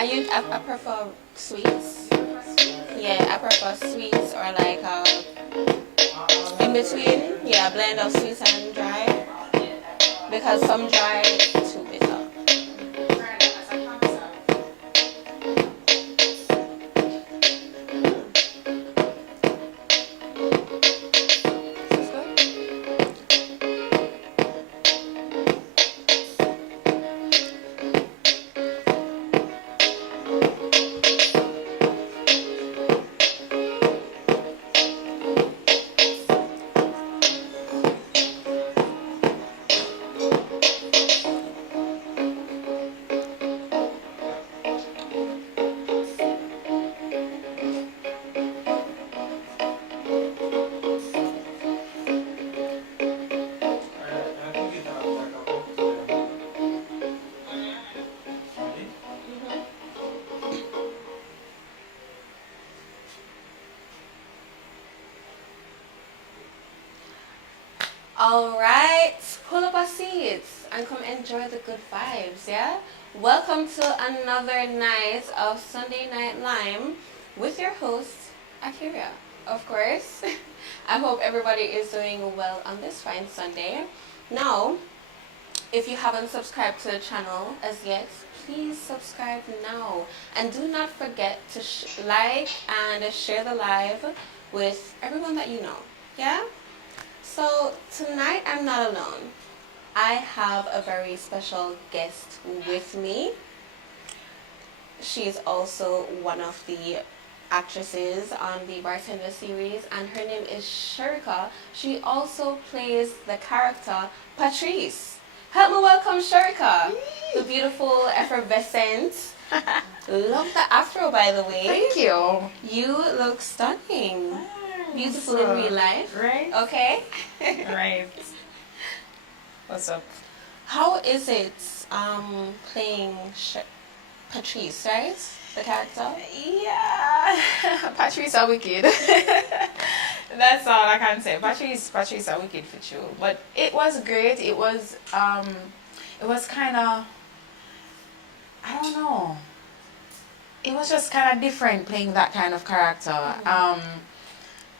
I prefer sweets. Yeah, I prefer sweets or like in between. Yeah, a blend of sweets and dry because some dry is too bitter. This is good. Alright, pull up our seats and come enjoy the good vibes, yeah? Welcome to another night of Sunday Night Lyme with your host, Akiria. Of course, I hope everybody is doing well on this fine Sunday. Now, if you haven't subscribed to the channel as yet, please subscribe now. And do not forget to like and share the live with everyone that you know, yeah? So tonight I'm not alone. I have a very special guest with me. She is also one of the actresses on the Bartender series, and her name is Sherika. She also plays the character Patrice. Help me welcome Sherika, the beautiful, effervescent. Love the afro, by the way. Thank you. You look stunning. Beautiful in real life. Right? Okay. Right. What's up? How is it playing Patrice, right? The character? Yeah. Patrice are wicked. That's all I can say. Patrice are wicked for sure. But it was great. It was kinda, I don't know. It was just kinda different playing that kind of character.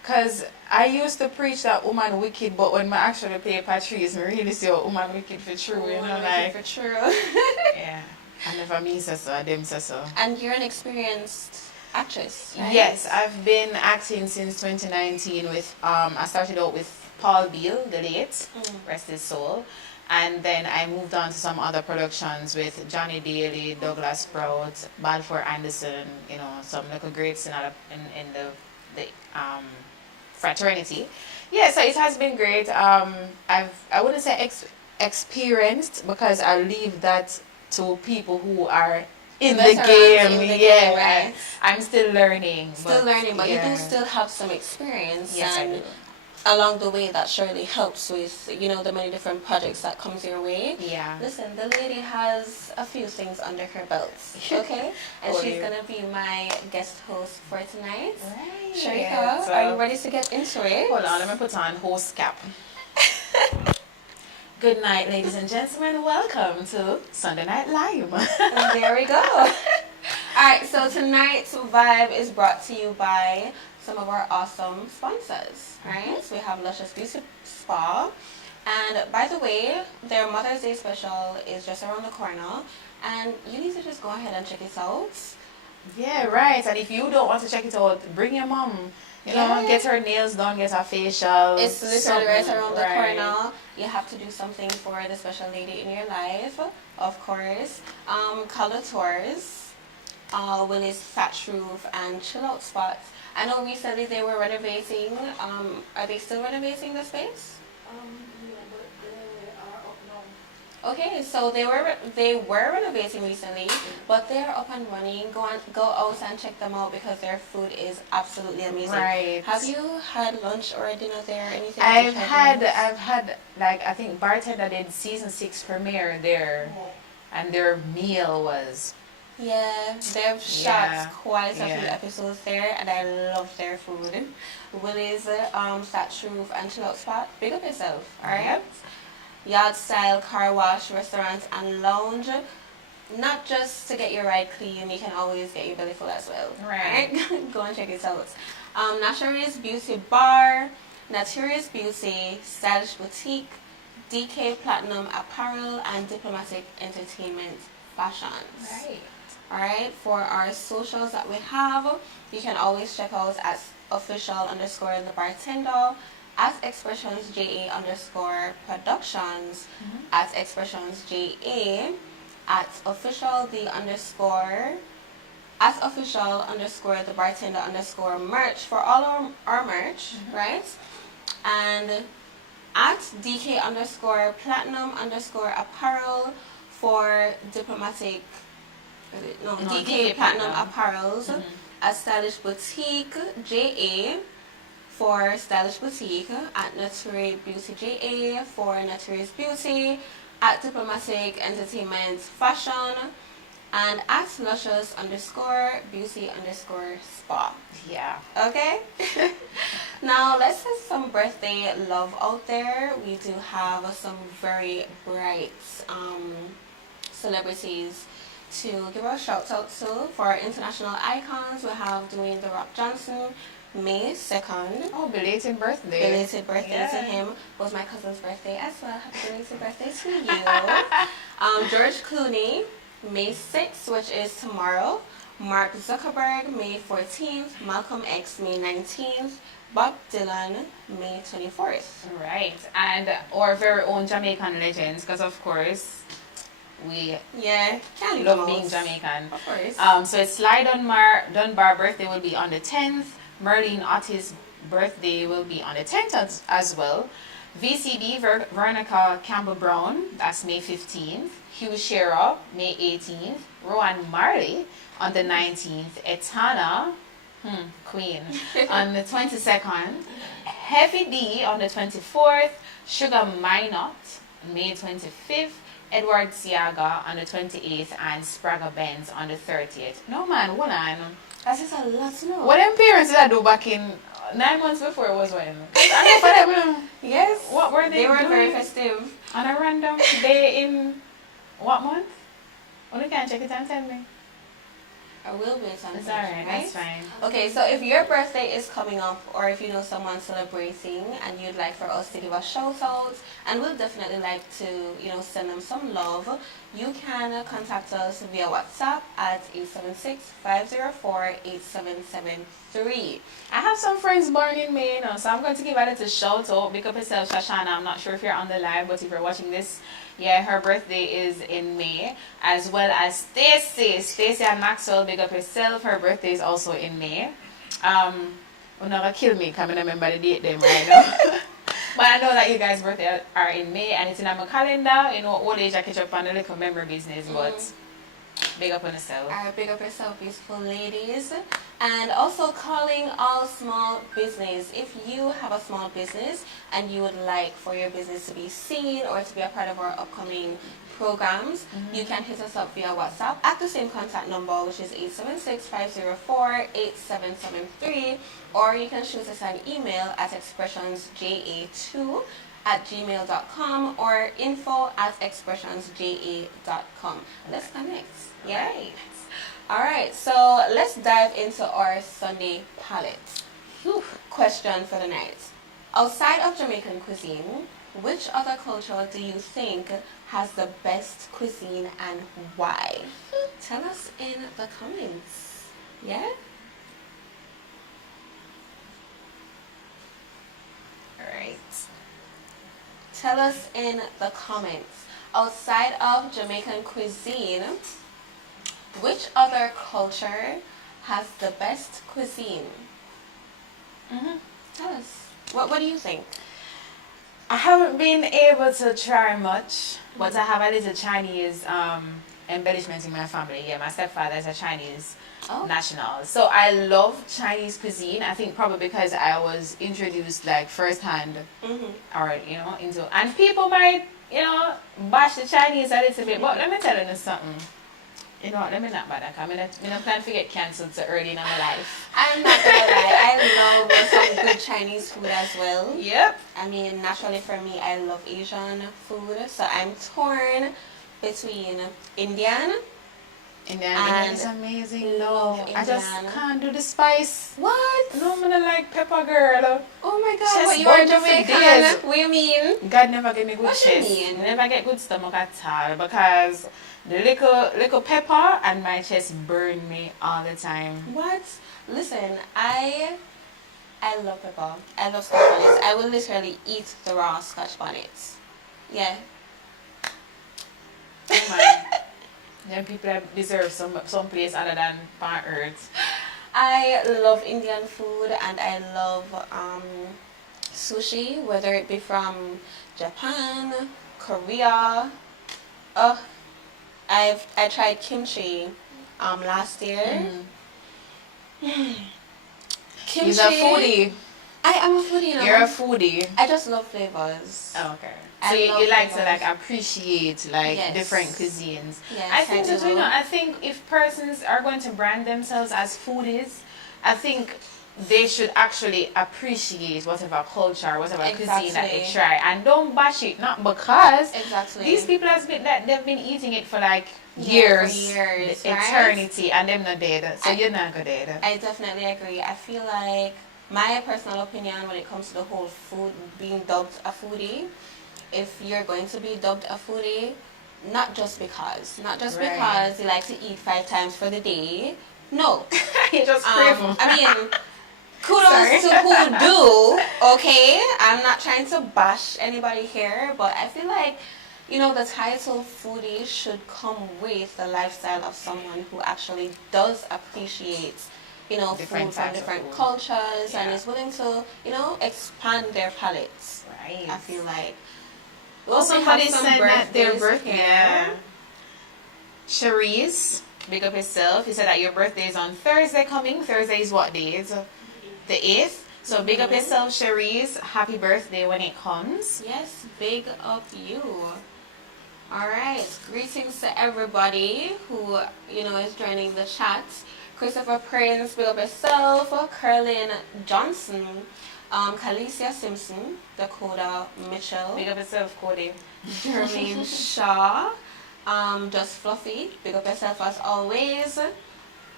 Cause I used to preach that woman wicked, but when I actually play Patrice, I really see a woman wicked for true. You know, like for true. yeah, I never mean so, them so. And you're an experienced actress, right? Yes, I've been acting since 2019 with I started out with Paul Beal, the late, rest his soul, and then I moved on to some other productions with Johnny Daly, Douglas Sprout, Balfour Anderson, you know, some little greats in the fraternity. Yeah, so it has been great. I wouldn't say experienced, because I leave that to people who are in the game. Right? I'm still learning. But yeah. you do still have some experience. Yes, and I do. Along the way, that surely helps with, you know, the many different projects that comes your way. Yeah. Listen, the lady has a few things under her belt, okay? And she's going to be my guest host for tonight. Right. Sherika, So, are you ready to get into it? hold on, let me put on host cap. Good night, ladies and gentlemen. Welcome to Sunday Night Lyme. There we go. Alright, so tonight's vibe is brought to you by some of our awesome sponsors, right? So we have Luscious Beauty Spa, and by the way, their Mother's Day special is just around the corner, and you need to just go ahead and check it out. Yeah, right. And if you don't want to check it out, bring your mom. You know, get her nails done, get her facial. It's literally right around the corner. You have to do something for the special lady in your life, of course. Color Tours, Willie's Thatch Roof, and Chill Out Spots. I know recently they were renovating. Are they still renovating the space? Yeah, but they are up now. Okay, so they were renovating recently, but they're up and running. Go out and check them out because their food is absolutely amazing. Right. Have you had lunch or dinner there? Anything? I've had like, I think Bartender did season 6 premiere there, and their meal was. Yeah, they've shot quite a few episodes there, and I love their food. Willie's Thatch Roof and Chill Out Spot. Big up yourself, alright? Yard Style Car Wash, Restaurant and Lounge. not just to get your ride clean, you can always get your belly full as well. Right. Go and check it out. Naturia's Beauty Bar, Naturia's Beauty, Stylish Boutique, DK Platinum Apparel, and Diplomatic Entertainment Fashions. Right. Alright, for our socials that we have, you can always check out at official_the bartender, at Xpressionz JA _ productions, at Xpressionz JA, at official the bartender _ merch for all our merch, right? And at DK _platinum _ apparel for diplomatic, DK platinum apparels, at Stylish Boutique JA for Stylish Boutique, at Nature Beauty JA for Nature's Beauty, at Diplomatic Entertainment Fashion, and at Luscious _beauty _spa. Yeah. Okay? Now let's have some birthday love out there. We do have some very bright celebrities to give a shout out to. For our international icons, we have Dwayne The Rock Johnson, May 2nd. Oh, belated birthday. Belated birthday to him. Was my cousin's birthday as well. Happy belated birthday to you. George Clooney, May 6th, which is tomorrow. Mark Zuckerberg, May 14th. Malcolm X, May 19th. Bob Dylan, May 24th. Right. And our very own Jamaican legends, because of course we can't love being Jamaican. Of course. So it's Sly Dunbar birthday will be on the 10th. Merlene Otis birthday will be on the 10th as well. VCB Veronica Campbell Brown, that's May 15th. Hugh Shearer, May 18th. Rowan Marley on the 19th. Etana, Queen, on the 22nd. Heavy D on the 24th. Sugar Minot, May 25th. Edward Siaga on the 28th. And Sprague Benz on the 30th. No man, hold on. That's just a lot to know. What them parents did I do back in 9 months before it was when? I know for them. Yes. What were they were doing? very festive. On a random day in what month? Only can check it and tell me. I will be something. It's alright, that's fine. Okay, so if your birthday is coming up, or if you know someone celebrating and you'd like for us to give a shout out, and we'll definitely like to, send them some love, you can contact us via WhatsApp at 876-504-8773. I have some friends born in May, so I'm going to give a little shout out. Big up yourself, Shoshana. I'm not sure if you're on the live, but if you're watching this, her birthday is in May, as well as Stacy and Maxwell. Big up yourself. Her birthday is also in May. You're not gonna kill me, because I don't remember the date them right now. But I know that you guys' birthday are in May, and it's in my calendar. Old age I catch up on a little memory business, but big up on yourself. Alright, big up yourself, beautiful ladies. And also calling all small business. If you have a small business and you would like for your business to be seen or to be a part of our upcoming programs, you can hit us up via WhatsApp at the same contact number, which is 876-504-8773, or you can shoot us an email at expressionzja2@gmail.com or info@expressionzja.com. Let's connect. Yeah. Right. Alright, so let's dive into our Sunday palette. Question for the night. Outside of Jamaican cuisine, which other culture do you think has the best cuisine and why? Tell us in the comments. Yeah? Alright. Tell us in the comments. Outside of Jamaican cuisine, which other culture has the best cuisine? Tell us. What do you think? I haven't been able to try much, but I have a little Chinese embellishment in my family. Yeah, my stepfather is a Chinese national. So I love Chinese cuisine. I think probably because I was introduced firsthand or, into, and people might, bash the Chinese a little bit, but let me tell you something. Let me not bother, because I don't plan to get cancelled so early in my life. I'm not gonna lie, I love some good Chinese food as well. Yep. I mean, naturally for me, I love Asian food, so I'm torn between Indian Indian is amazing. love No, I just Indian. can't do the spice. What? No, I'm gonna like pepper, girl. Oh my god, Chest what, you are burn for Jamaican? days. What do you mean? God never give me good What you chest. mean? Never get good stomach at all because the little pepper and my chest burn me all the time. What? Listen, I love pepper. I love scotch bonnets. I will literally eat the raw scotch bonnets. Yeah. Oh man. Them people that deserve some place other than on earth. I love Indian food and I love sushi, whether it be from Japan, Korea. I tried kimchi last year. Kimchi. You're a foodie. I am a foodie, you know. You're a foodie. I just love flavors. Oh, okay. I So love you like to flavors. like appreciate like Yes. different cuisines. Yes, I think that, do. you know, I think if persons are going to brand themselves as foodies, I think they should actually appreciate whatever culture, whatever cuisine that they Exactly. try, and don't bash it. Not because Exactly. these people has been that they've been eating it for like Yeah, for years, years, right? eternity, and them not dead. So you're not good dead. I definitely agree. I feel like my personal opinion when it comes to the whole food being dubbed a foodie, if you're going to be dubbed a foodie, not just because Right. because you like to eat 5 times for the day. No. You just crave 'em. I mean, kudos Sorry. to who do, okay? I'm not trying to bash anybody here, but I feel like, you know, the title foodie should come with the lifestyle of someone who actually does appreciate, you know, Different food from types of different food. cultures and Yeah. is willing to, you know, expand their palates. Right. I feel like. Well, Also somebody have some said that their birthdays birthday. here. Cherise, big up yourself. He said that your birthday is on Thursday coming. Thursday is what day? It's the 8th. So big up yourself, Cherise. Happy birthday when it comes. Yes, big up you. All right, greetings to everybody who, you know, is joining the chat. Christopher Prince, big up yourself. Curlin Johnson, Khalesia Simpson, Dakota Mitchell, Big up yourself, Cody. Jermaine Shaw, Just Fluffy, big up yourself as always.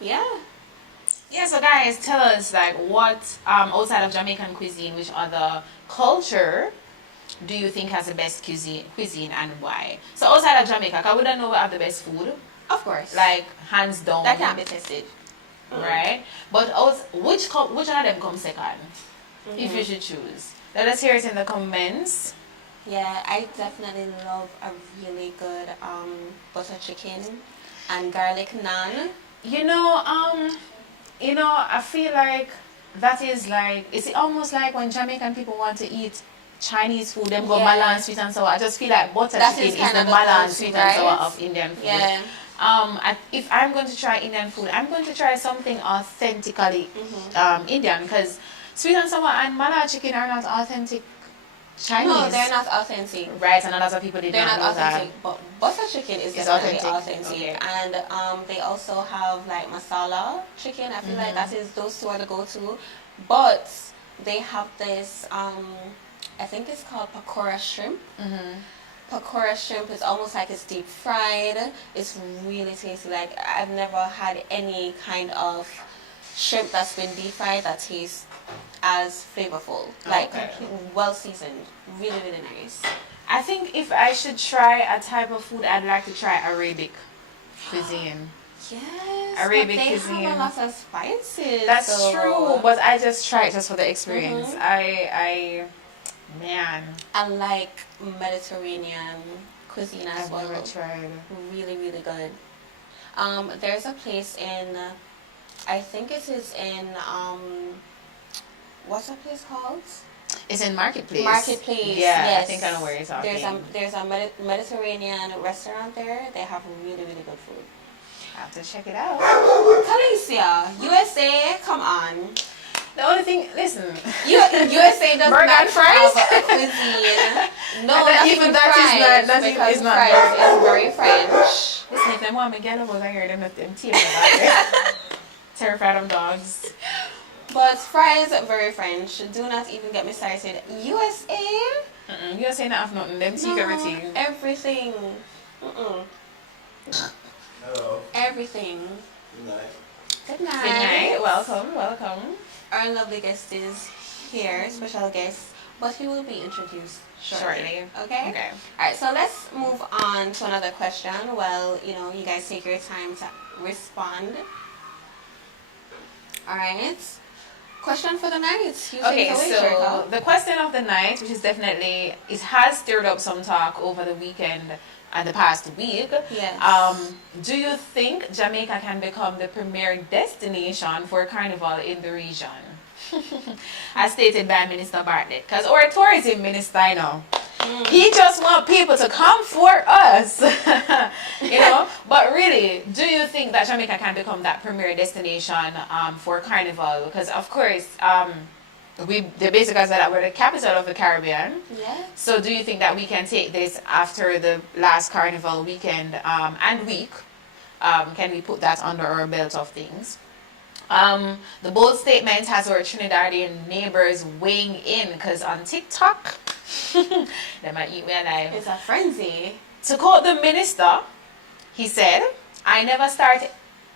Yeah. Yeah, so guys, tell us like what outside of Jamaican cuisine, which other culture do you think has the best cuisine and why? So outside of Jamaica, cause we don't know what have the best food, Of course. like hands down. that can't be tested. Right? But which one of them comes second? If you should choose. Let us hear it in the comments. Yeah, I definitely love a really good butter chicken and garlic naan. You know, I feel like that is like it's almost like when Jamaican people want to eat Chinese food, them go Yeah. balance sweet and sour. I just feel like butter That chicken is is kind the of the balance go-to, sweet and sour right? of Indian food. Yeah. If I'm going to try Indian food, I'm going to try something authentically Indian because sweet and sour and mala chicken are not authentic Chinese. No, they're not authentic. Right, and a lot of people did They're not not know that. authentic, but butter chicken is It's definitely authentic. authentic. Okay. And they also have like masala chicken. I feel like that is those two are the go-to. But they have this I think it's called pakora shrimp. Pakora shrimp is almost like it's deep fried. It's really tasty. Like I've never had any kind of shrimp that's been deep fried that tastes as flavorful. Like Okay. well seasoned. Really, really nice. I think if I should try a type of food, I'd like to try Arabic cuisine. Yes, Arabic but they cuisine. have a lot of spices. That's so- true, but I just try it just for the experience. Man, I like Mediterranean cuisine as I've well. never tried. Really, really good. There's a place in, I think it is in, what's that place called? It's in Marketplace. Marketplace. Yeah, yes. I think I know where you're talking. There's a Mediterranean restaurant there. They have really, really good food. I have to check it out. Khalesia, USA, come on. The only thing, listen. USA does Burger not and fries? have a cuisine. No, And not even even that is fries, not- that because is not fries burger. is very French. Listen, if them want me to get over here, them team about terrified of dogs. But fries very French. Do not even get me started. USA? You say not have nothing. Them take everything. Everything. Mm-mm. Hello. everything. Good night. Good night. Good night. Welcome, welcome. Our lovely guest is here, special guest, but he will be introduced shortly. Okay? Okay. Alright, so let's move on to another question. Well, you guys take your time to respond. Alright. Question for the night. You Okay, take it away, so Sherika. the question of the night, which is definitely, it has stirred up some talk over the weekend and the past week. Yes. Do you think Jamaica can become the premier destination for Carnival in the region? As stated by Minister Bartlett. Because our tourism minister, I know, he just want people to come for us. But really, do you think that Jamaica can become that premier destination for Carnival? Because of course, the basically said that we're the capital of the Caribbean. Yes. So do you think that we can take this after the last Carnival weekend and week? Can we put that under our belt of things? The bold statement has our Trinidadian neighbors weighing in, because on TikTok, they might eat me alive. It's a frenzy. To quote the minister, he said, "I never start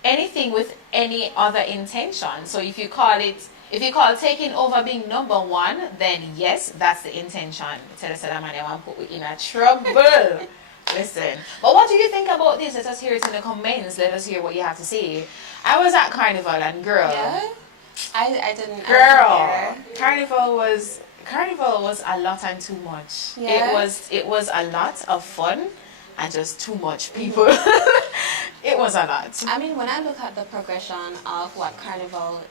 anything with any other intention. So if you call taking over being number one, then yes, that's the intention." Tell us that man, I want to put you in a trouble. Listen. But what do you think about this? Let us hear it in the comments. Let us hear what you have to say. I was at Carnival and girl. Yeah? I didn't. Girl. Carnival was a lot and too much. Yeah. It was a lot of fun and just too much people. It was a lot. I mean, when I look at the progression of what Carnival,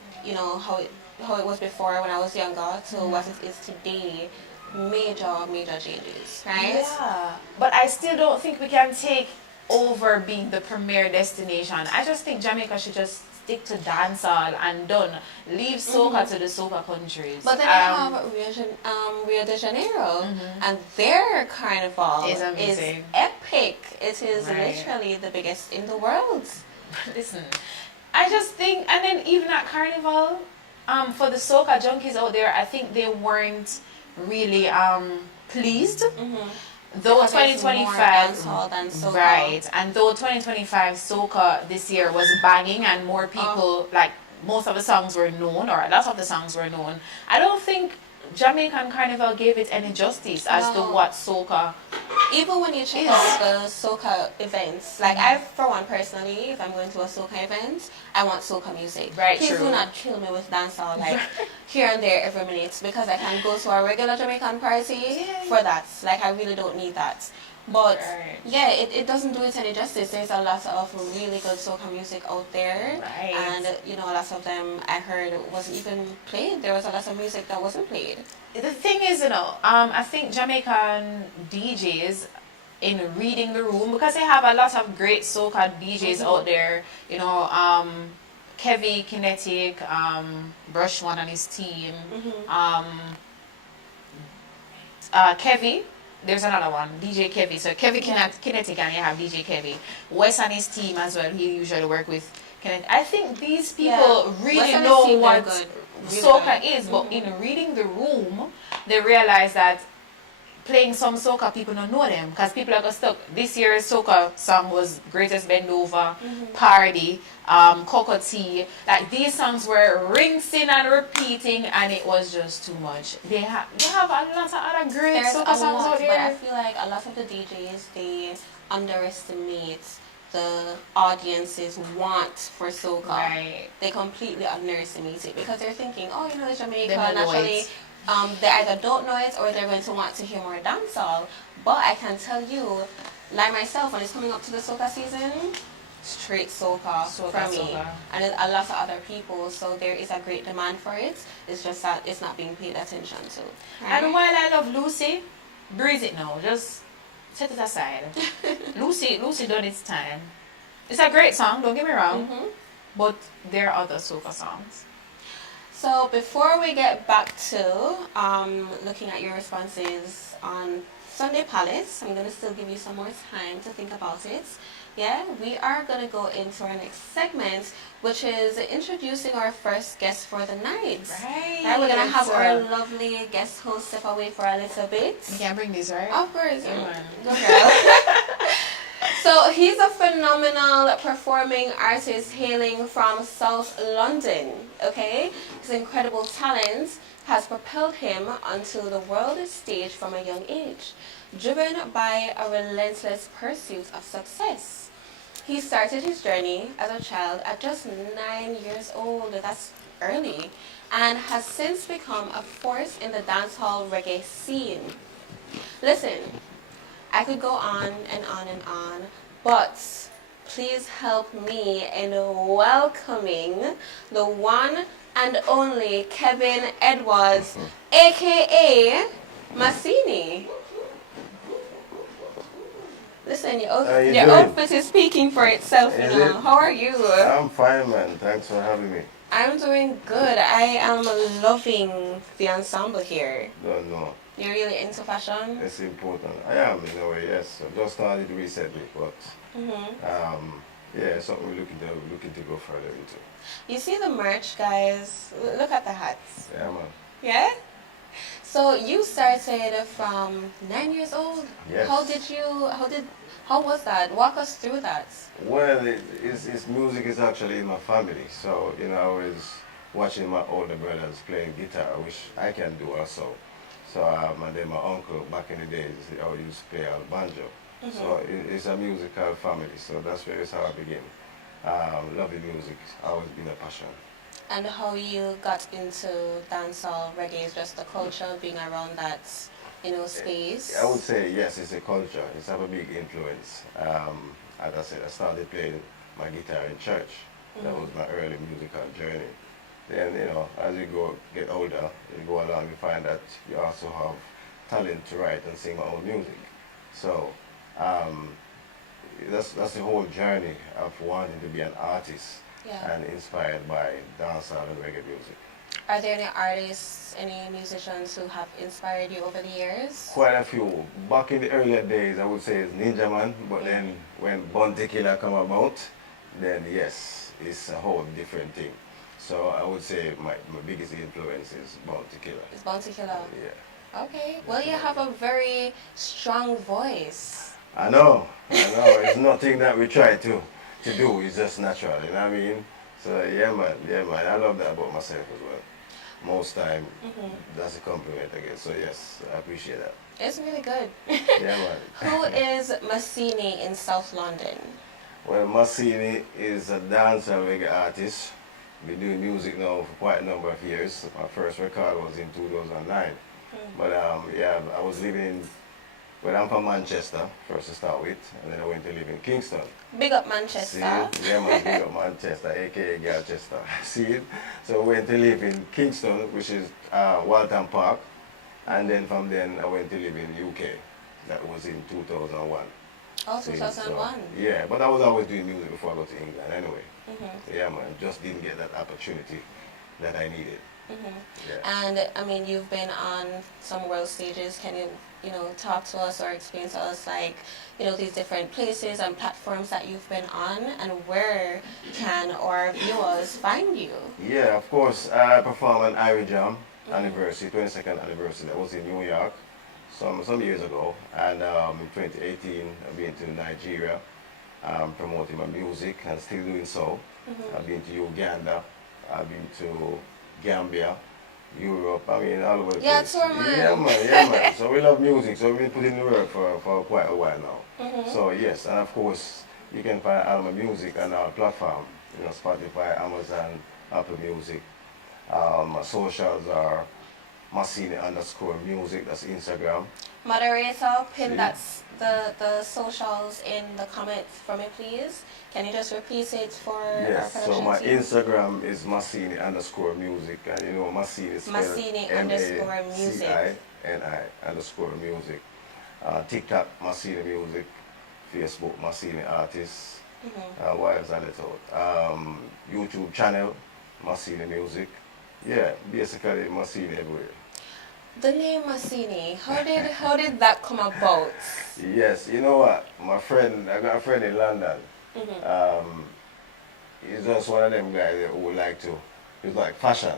how it was before when I was younger to what it is today, major changes, right? Yeah. But I still don't think we can take over being the premier destination. I just think Jamaica should just stick to dancehall and done. Leave soca to the soca countries. But then you have Rio de Janeiro, and their carnival Is amazing. epic. It is Right. literally the biggest in the world. Listen, I just think, and then even at Carnival, for the soca junkies out there, I think they weren't really pleased. Though Because it's more 2025, dancehall than soca. right, and though 2025 soca this year was banging and more people, like most of the songs were known, or a lot of the songs were known, I don't think Jamaican Carnival gave it any justice as to what soca. Even when you check out the soca events, like I, for one personally, if I'm going to a soca event, I want soca music. Right, Please true. do not kill me with dancehall like here and there every minute, because I can go to a regular Jamaican party for that. Like I really don't need that. But Right. yeah, it doesn't do it any justice. There's a lot of really good soca music out there, Right. and a lot of them I heard wasn't even played. There was a lot of music that wasn't played. The thing is, I think Jamaican DJs in reading the room, because they have a lot of great soca DJs out there, Kevy Kinetic, Brush One and his team, Kevy. There's another one, DJ Kevy. So Kevy Kinetic, and you have DJ Kevy. Wes and his team as well. He usually work with Kinetic. I think these people really Wes and his know team, what they're good. Really soca good. is, but in reading the room, they realize that playing some soca, people don't know them, because people are got stuck. This year's soca song was Greatest Bend Over, Party, Cocoa Tea. Like these songs were rinsing and repeating, and it was just too much. They have a lot of other great There's soca a songs lot, out but I there. feel like a lot of the DJs, they underestimate the audience's want for soca. Right. They completely underestimate it because they're thinking, it's Jamaica, They don't know naturally. it. They either don't know it or they're going to want to hear more dancehall. But I can tell you, like myself, when it's coming up to the soca season, straight soca for me. Soca. And a lot of other people, so there is a great demand for it. It's just that it's not being paid attention to. Right? And while I love Lucy, breeze it now. Just set it aside. Lucy done its time. It's a great song, don't get me wrong. But there are other soca songs. So before we get back to looking at your responses on Sunday Palace, I'm going to still give you some more time to think about it. Yeah, we are going to go into our next segment, which is introducing our first guest for the night. Right. We're going to have our lovely guest host step away for a little bit. You can't bring these, right? Of course. Yeah, man. Good girl. So he's a phenomenal performing artist hailing from South London, okay? His incredible talent has propelled him onto the world stage from a young age, driven by a relentless pursuit of success. He started his journey as a child at just 9 years old, that's early, and has since become a force in the dancehall reggae scene. Listen, I could go on and on and on, but please help me in welcoming the one and only Kevin Edwards, aka Masini. Listen, your outfit is speaking for itself, you know. How are you? I'm fine, man. Thanks for having me. I'm doing good. I am loving the ensemble here. Don't know. You're really into fashion? It's important. I am, in a way, yes. I just started recently, but yeah, something we're looking to go further into. You see the merch, guys? Look at the hats. Yeah, man. Yeah? So you started from 9 years old? Yes. How was that? Walk us through that. Well, it's music is actually in my family. So, you know, I was watching my older brothers playing guitar, which I can do also. So, and then my uncle, back in the days, he always used to play banjo. So it's a musical family. So that's how I began. Loving music, always been a passion. And how you got into dancehall reggae is just the culture, being around that, space? I would say yes, it's a culture. It's have a big influence. As I said, I started playing my guitar in church. That was my early musical journey. Then, as you get older, you go along, you find that you also have talent to write and sing my own music. So that's the whole journey of wanting to be an artist and inspired by dancehall and reggae music. Are there any artists, any musicians who have inspired you over the years? Quite a few. Back in the earlier days, I would say it's Ninja Man, but then when Bon Tequila come about, then yes, it's a whole different thing. So I would say my biggest influence is Bon Tequila. It's Bon Tequila? Yeah. Okay. Well, you have a very strong voice. I know. It's nothing that we try to do. It's just natural, you know what I mean? So yeah, man. I love that about myself as well. Most time, that's a compliment, I guess. So yes, I appreciate that. It's really good. Yeah, man. Who is Masini in South London? Well, Masini is a dancer reggae artist. Been doing music now for quite a number of years. My first record was in 2009. But yeah, I was living well, I'm from Manchester, first to start with, and then I went to live in Kingston. Big up Manchester. See? Yeah, man, big up Manchester, aka Galchester. See? So I went to live in Kingston, which is Waltham Park, and then from then I went to live in UK. That was in 2001. Oh, 2001. So, yeah, but I was always doing music before I got to England anyway. Yeah, man, just didn't get that opportunity that I needed. Yeah. And I mean, you've been on some world stages. Can you, talk to us or explain to us, like, these different places and platforms that you've been on, and where can our viewers find you? Yeah, of course. I performed an Irish Jam anniversary, 22nd anniversary. That was in New York some years ago. And in 2018, I've been to Nigeria, promoting my music and still doing so. I've been to Uganda. I've been to Gambia, Europe, all over the place. Tour, man. Yeah, man. So we love music, so we've been putting in the work for quite a while now. So yes, and of course, you can find all my music on our platform, Spotify, Amazon, Apple Music. My socials are Masini_music, that's Instagram. Moderator, pin the socials in the comments for me, please. Can you just repeat it for our production so my team? Instagram is Masini_music, and Masini is Masini_music. Masini_music. TikTok, Masini Music. Facebook, Masini Artists. What else I let out? YouTube channel, Masini Music. Yeah, basically Masini everywhere. The name Masini, how did that come about? Yes, you know what? I got a friend in London. He's just one of them guys that would like to, he's like fashion.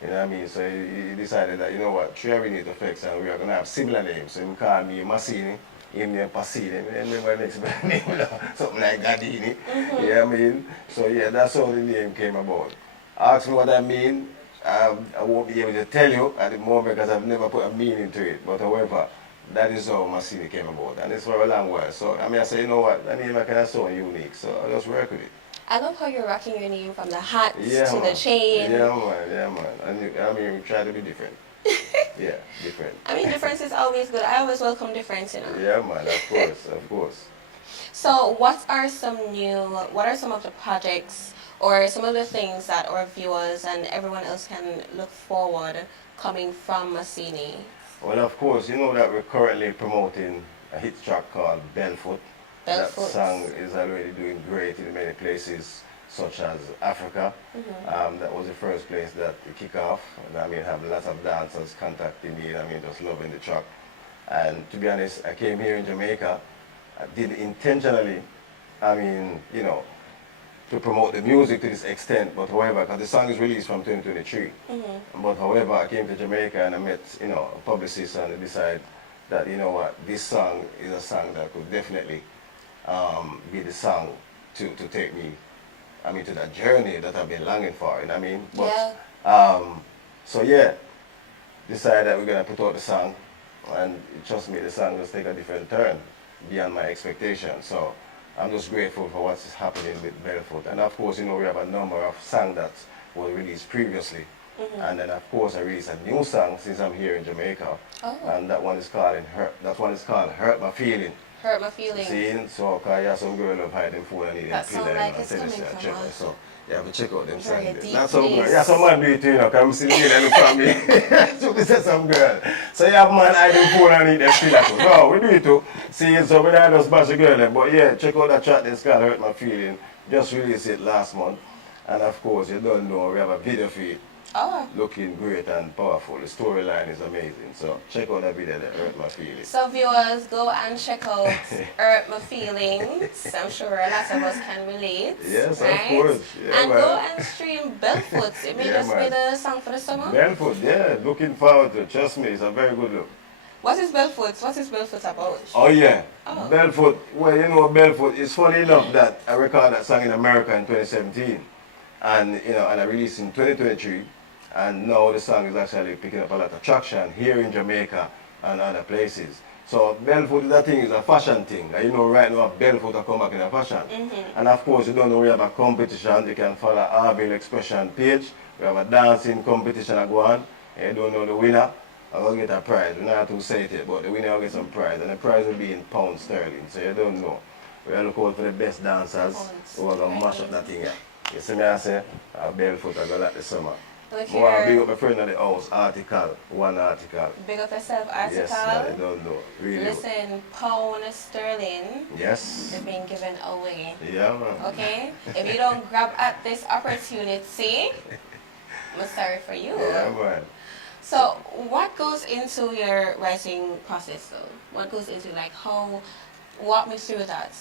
You know what I mean? So he decided that, Creary need to fix, and we are going to have similar names. So he called me Masini, him named Masini. I remember next name, you know, something like Gadini. Yeah, I mean, so yeah, that's how the name came about. Ask me what I mean. I won't be able to tell you at the moment because I've never put a meaning to it. But however, that is how Masini came about, and it's for a long while. So I mean, I say, you know what, that name I kind of so unique, so I just work with it. I love how you're rocking your name from the hat Yeah, to man. the chain. Yeah, man. And I mean, we try to be different. Yeah, different. I mean, difference is always good. I always welcome difference, you know. Yeah, man, of course, of course. So, what are some of the projects or some of the things that our viewers and everyone else can look forward coming from Masini? Well, of course, you know that we're currently promoting a hit track called Belfoot. That song is already doing great in many places, such as Africa. That was the first place that it kicked off. And I mean, have lots of dancers contacting me, I mean, just loving the track. And to be honest, I came here in Jamaica. I did intentionally, I mean, you know, to promote the music to this extent, but however, because the song is released from 2023, but however, I came to Jamaica and I met, you know, a publicist and I decided that, you know what, this song is a song that could definitely be the song to take me, I mean, to that journey that I've been longing for, you know what I mean? But, so yeah, decided that we're going to put out the song, and trust me, the song just take a different turn beyond my expectations. So I'm just grateful for what's happening with Belfoot. And of course, you know, we have a number of songs that were released previously. And then of course I released a new song since I'm here in Jamaica. And that one is called Hurt My Feeling. Hurt My Feelings. See, so cause you have some girl up hiding phone and That sound like it's coming from check us. it. So you have to check out them Very songs. deep Not some girl. place. Yeah, some man do it too, you know, cause I'm sitting here and look at me. So we said some girl. So you have man hiding phone and eat them still too. No, we do it too. See, so we don't just bash a girl there. But yeah, check out that track that's called Hurt My Feeling. Just released it last month. And of course, you don't know, we have a video for it. Looking great and powerful. The storyline is amazing. So check out that video that Hurt My Feelings. So viewers, go and check out Hurt My Feelings. I'm sure lots of us can relate. Yes, right? of course. Yeah, and man. go and stream Belfoot. It may just be the song for the summer. Belfoot, yeah, looking forward to it. Trust me, it's a very good look. What is Belfoot? What is Belfoot about? Oh yeah, Belfoot. Well, you know Belfoot. It's funny enough that I recorded that song in America in 2017, and you know, and I released in 2023, and now the song is actually picking up a lot of traction here in Jamaica and other places. So Belfoot, that thing is a fashion thing. And you know, right now Belfoot are come back in a fashion, and of course you don't know we have a competition. You can follow our Xpressionz page. We have a dancing competition that go on. And you don't know the winner. I will get a prize. We're not have to say it yet, but the winner will get some prize. And the prize will be in pound sterling, so you don't know. We are looking out for the best dancers who are going to mash up that thing here. You see me, I say, Belfoot, I go like the summer. Look More here. big up my friend of the house, one article. Big up yourself, article. Yes, man, I don't know. Really. Listen, pound sterling Yes. is being given away. Yeah, man. Okay? If you don't grab at this opportunity, I'm sorry for you. Yeah, man. So, what goes into your writing process, though? What goes into, like, how, walk me through that.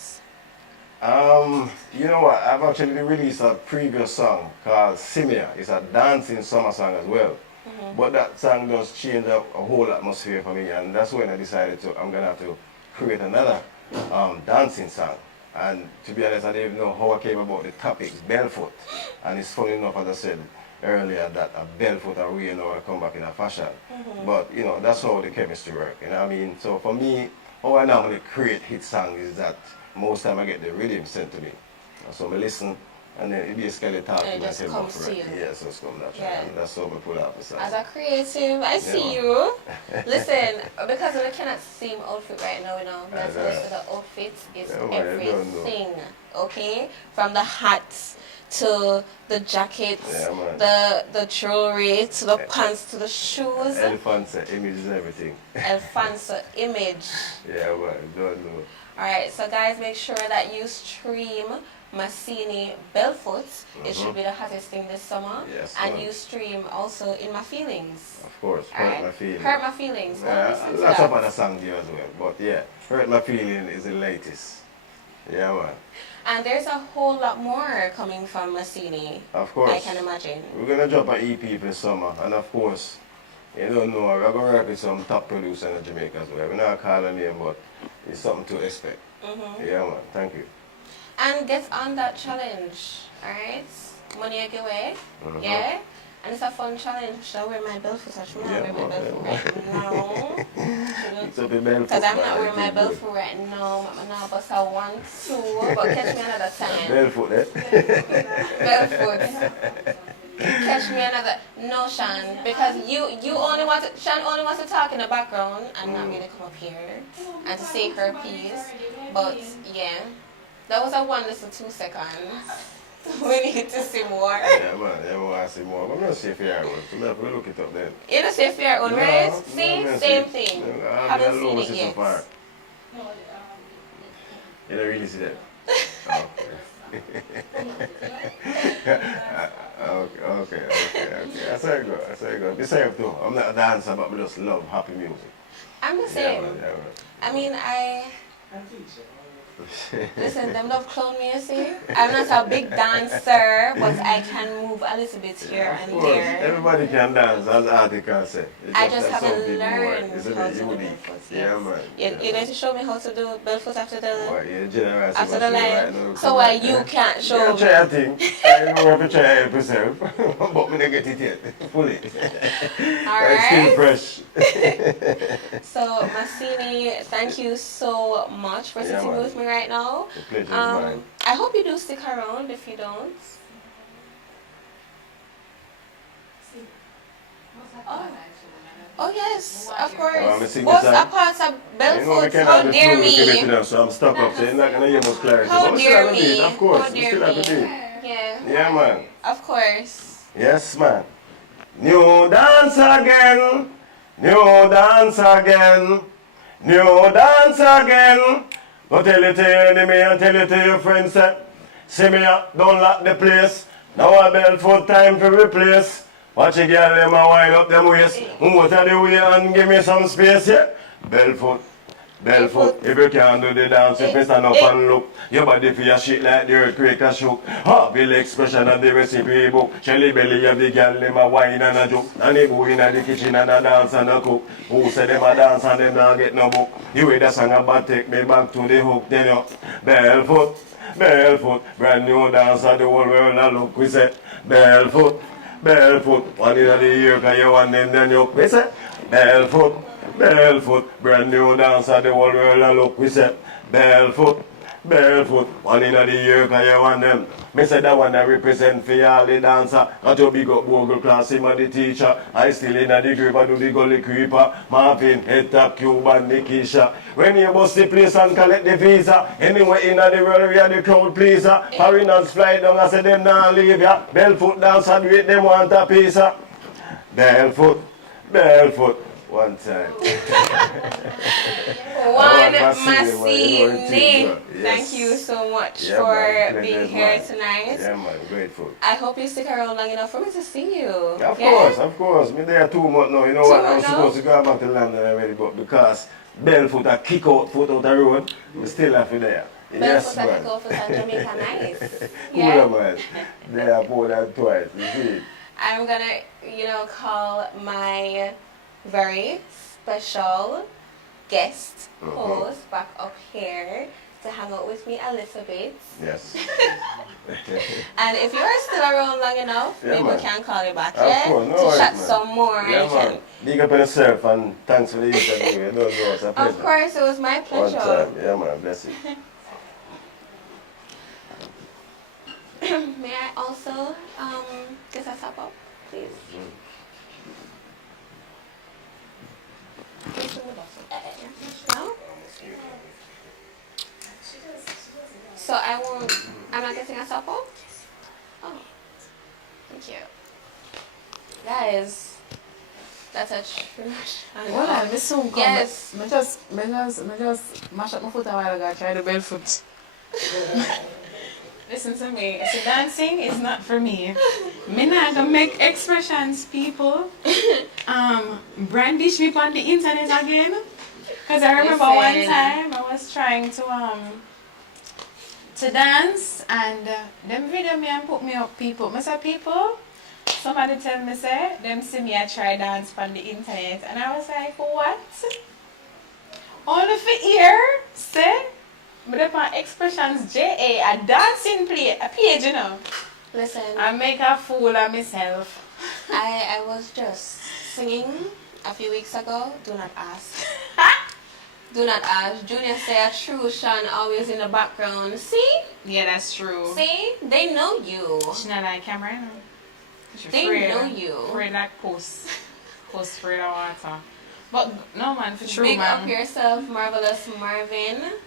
You know what? I've actually released a previous song called Simia. It's a dancing summer song as well. But that song does change a whole atmosphere for me, and that's when I decided I'm gonna have to create another dancing song. And to be honest, I didn't even know how I came about the topic, Belfoot. And it's funny enough, as I said earlier, that a Belfoot are really now come back in a fashion. But you know, that's how the chemistry works. You know what I mean? So for me, how I normally create hit songs is that most time I get the rhythm sent to me. So I listen, and then it basically talks to And it just myself. comes to you. Yeah, so it's come natural. Yeah. And that's how I pull out the song. As a creative, I see you. Listen, because I cannot see my outfit right now, you know. That's the outfit is Yeah, well, I don't know. everything. Okay? From the hats to the jackets, Yeah, the jewelry, to the pants, to the shoes. Elephants, images, everything. Alfonso image. Yeah, well, I don't know. Alright, so guys, make sure that you stream Masini Belfoot. It should be the hottest thing this summer. Yes, and man. you stream also In My Feelings. Of course, Hurt My Feeling. Hurt My Feelings. Go listen to Lots that. of other songs there as well. But yeah, Hurt My Feeling is the latest. Yeah, man. And there's a whole lot more coming from Masini. Of course. I can imagine. We're going to drop an EP for the summer. And of course, You don't know, we're going to work with some top producer in Jamaica as well. We're not calling name, but it's something to expect. Yeah, man. Thank you. And get on that challenge, alright? Money a giveaway, yeah? And it's a fun challenge. Should I wear my Belfoot? I should not wear my Belfoot right now. Because I'm not wearing my Belfoot right now. I'm not but I want to, but catch me another time. Belfoot, eh? Belfoot. Catch me another. No, Sean, because you only want to, Sean only wants to talk in the background and not really come up here and to say her piece. But yeah, that was a 1 listen 2 seconds. We need to see more. Yeah, man. Yeah, man, I see more. I'm not see fair one. So we'll look it up then. You don't say fair one, right? See? Same thing. Haven't seen it yet. You don't really see that? Okay. That's how it go. Besides, though, I'm not a dancer, but I just love happy music. I'm the same. Yeah, man. I mean, listen, them love clown music. I'm not a big dancer, but I can move a little bit here and there. Everybody can dance, as Artie can say. I just haven't learned how to do Belfoot. Yeah, man. You're going to show me how to do Belfoot after the line. line? So why you can't show me? me? Try a thing. You don't have to try it yourself. But me don't get it yet. Fully. Alright. It's still fresh. So, Masini, thank you so much for sitting with me right now. The pleasure is mine. I hope you do stick around if you don't. Oh yes, of course. What's a part of Belfoot? How dare me? So I'm stuck up, so you're not going to hear much clarity. How dare me? Of course, How dare me? Yeah, man. of course. Yes, man. New dance again. New dance again. New dance again. Go tell it to your enemy and tell it to your friends. See me, don't lock the place. Now a Belfoot time to replace. Watch a girl, them a wind up them waist. Out of the way and give me some space, yeah? Belfoot. If you can't do the dance, if you stand up and look, your body feel shit like the earthquake a shook. Bill expression of the recipe book. Shelly belly of the girl, them a wine and a joke. And they go in the kitchen and a dance and a cook. Who say them a dance and them not get no book? You hear the song about take me back to the hook, then you Belfoot, brand new dance of the whole world a look. We say Belfoot, one in the year, cause you want them, then you we say Belfoot, brand new dance of the whole world a look. We say Belfoot, one in the year, cause you want them. Me say that one I represent for all the dancer. Got to big up Google class, him a the teacher. I still in the group, I do the gully creeper. Marvin, head top, Cuban, Nikisha. When you bust the place and collect the visa, anywhere in the world we are the crowd pleaser. Foreigners fly down, I say them not leave ya. Belfoot dancer, do it, them want a piece of. Belfoot, one time. One Masini. Thank you so much for being here tonight. Yeah, man, grateful. I hope you stick around long enough for me to see you. Of course. Me there 2 months now. You know what? I was supposed to go back to London already, but because Belfoot a kick out foot out the road, we still have it there. Yes, man. man. Belfoot a kick out foot and Jamaica nice. Cool, man. They are more than twice. You see. I'm gonna, call my very special guest host back up here to hang out with me a little bit. Yes. And if you're still around long enough, maybe we can call you back, to chat some more. Big up yourself and thanks for the interview. You don't know, it's a pleasure. Of course, it was my pleasure. One time. Yeah, man, bless you. May I also get a top up, please? No? So I'm not getting a supper? Oh, thank you. Guys, that's a true. Well, I'm soon come. Yes. I just mash up my foot a while ago, try the Belfoot. Listen to me, so dancing is not for me. Me not gonna make Xpressionz people brandish me on the internet again. Cause I remember one time I was trying to dance and them video me and put me up people. I said people, somebody tell me say them see me I try dance on the internet and I was like, what? Only for ear, say? But up on Xpressionz JA, a dancing play, a page, you know. Listen, I make a fool of myself. I was just singing a few weeks ago. Do not ask. Do not ask. Junior say a true Sean always in the background. See? Yeah, that's true. See? They know you. She not like camera, you know. She They afraid, know you. Afraid like post afraid of water. But no man, for true Big man. up yourself, Marvelous Marvin.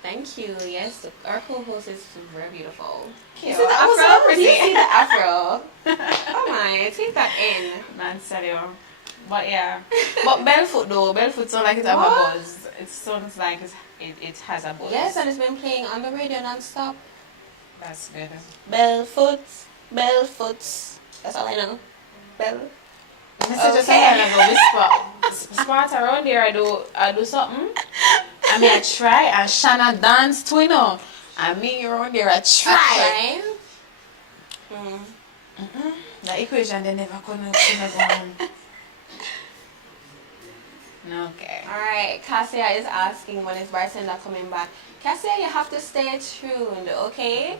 Thank you. Yes, our co-host is very beautiful. Cute. You see the I'm so afro? pretty. You see the afro? Oh my, take that in. Man, serio. But yeah. But Belfoot though, Belfoot sounds like it has a What? buzz. It sounds like it has a buzz. Yes, and it's been playing on the radio non-stop. That's good. Bellfoot. That's all I know. Bell. Mr. Just a whisper. Smart around there, I do something. I mean, I try and Shanna dance too, you know. I mean, around there, I try. The equation, they never couldn't go on. Okay. Alright, Cassia is asking when is Bartender coming back. Cassia, you have to stay tuned, okay?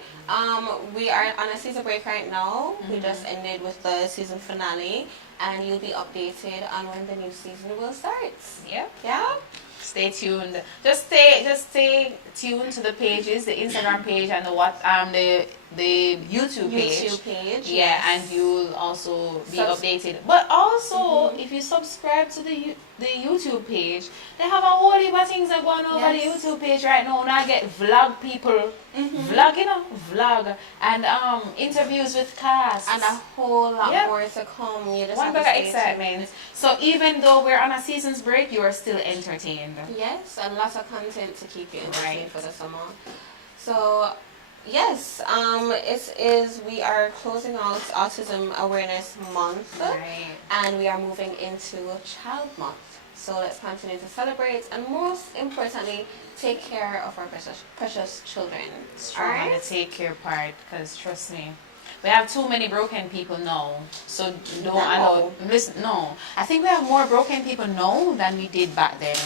We are on a season break right now. We just ended with the season finale, and you'll be updated on when the new season will start. Yep. Yeah? Stay tuned. Just stay tuned to the pages, the Instagram page and the YouTube page. Yeah, yes. and you'll also be updated. But also, if you subscribe to the YouTube page, they have a whole heap of things that going over the YouTube page right now. Now I get vlog people, vlog and interviews with cast And a whole lot more to come. You just one have big to stay excitement. tuned. So even though we're on a season's break, you are still entertained. Yes, and lots of content to keep you entertained for the summer. So, yes, we are closing out Autism Awareness Month, and we are moving into Child Month. So let's continue to celebrate, and most importantly, take care of our precious children. Strong on the take care part, because trust me, we have too many broken people now. So don't allow. Listen, no, I think we have more broken people now than we did back then.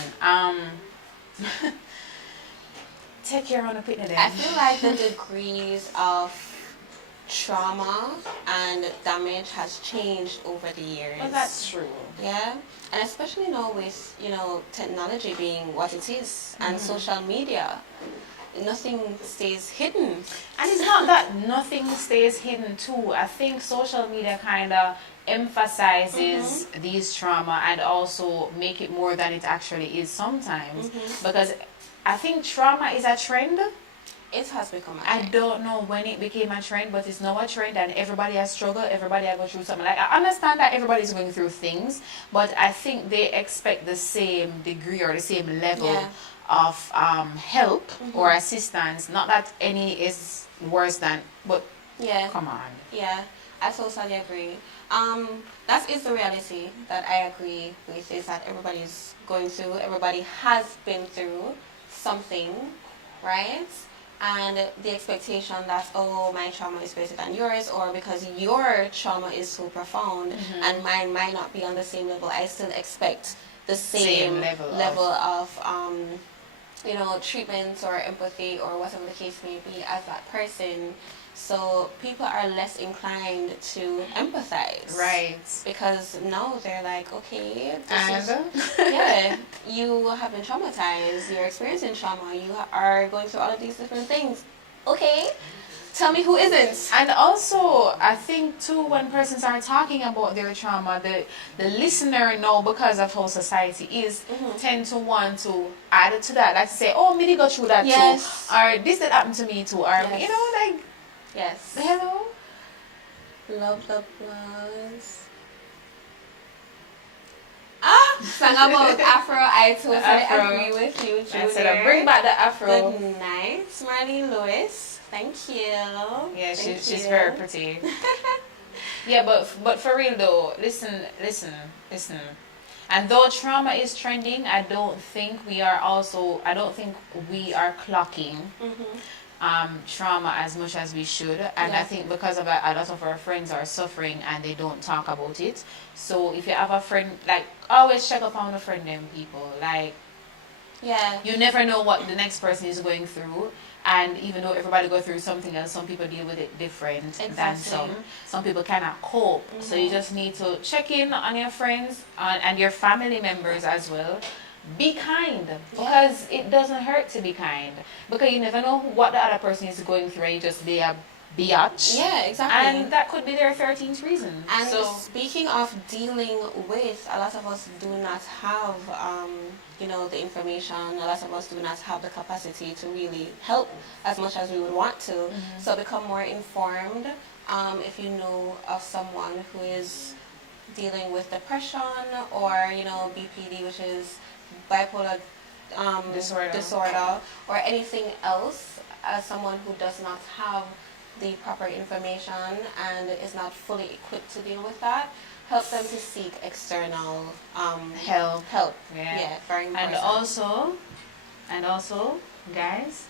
Take care on the picnic then. I feel like the degrees of trauma and damage has changed over the years. Well, that's true. Yeah, and especially now with technology being what it is and social media, nothing stays hidden. And it's not that nothing stays hidden too. I think social media kind of emphasizes these trauma and also make it more than it actually is sometimes, because I think trauma is a trend. It has become a I trend. don't know when it became a trend, but it's now a trend and everybody has struggled, everybody has gone through something. Like, I understand that everybody's going through things, but I think they expect the same degree or the same level of help or assistance. Not that any is worse than, but come on. Yeah, I totally agree. That is the reality that I agree with, is that everybody's going through, everybody has been through something, right? And the expectation that, oh, my trauma is greater than yours, or because your trauma is so profound and mine might not be on the same level, I still expect the same level of treatment or empathy or whatever the case may be as that person. So people are less inclined to empathize. Right. Because now they're like, okay, you have been traumatized, you're experiencing trauma, you are going through all of these different things. Okay, tell me who isn't. And also, I think too, when persons are talking about their trauma, the listener now, because of how society is, tend to want to add to that. Like to say, oh, me did go through that too. Or this did happen to me too. Or, like, yes. Hello? Love the bloods. Sang about Afro. I totally agree with you, Junior. I said, bring back the Afro. Good night, Marlene Lewis. Thank you. Yeah, she's very pretty. Yeah, but for real though, listen. And though trauma is trending, I don't think we are clocking trauma as much as we should, and I think because of a lot of our friends are suffering and they don't talk about it. So if you have a friend, like, always check up on a friend, them people, like, Yeah. you never know what the next person is going through, and even though everybody go through something else, some people deal with it different than some people cannot cope. So you just need to check in on your friends and your family members as well. Be kind, because it doesn't hurt to be kind, because you never know what the other person is going through, and you just be a biatch. Yeah, exactly. And that could be their 13th reason. And so speaking of dealing with, a lot of us do not have, the information. A lot of us do not have the capacity to really help as much as we would want to. So become more informed. If you know of someone who is dealing with depression or, BPD, which is bipolar disorder, or anything else, as someone who does not have the proper information and is not fully equipped to deal with that, help them to seek external help. Yeah, very important. And also, guys,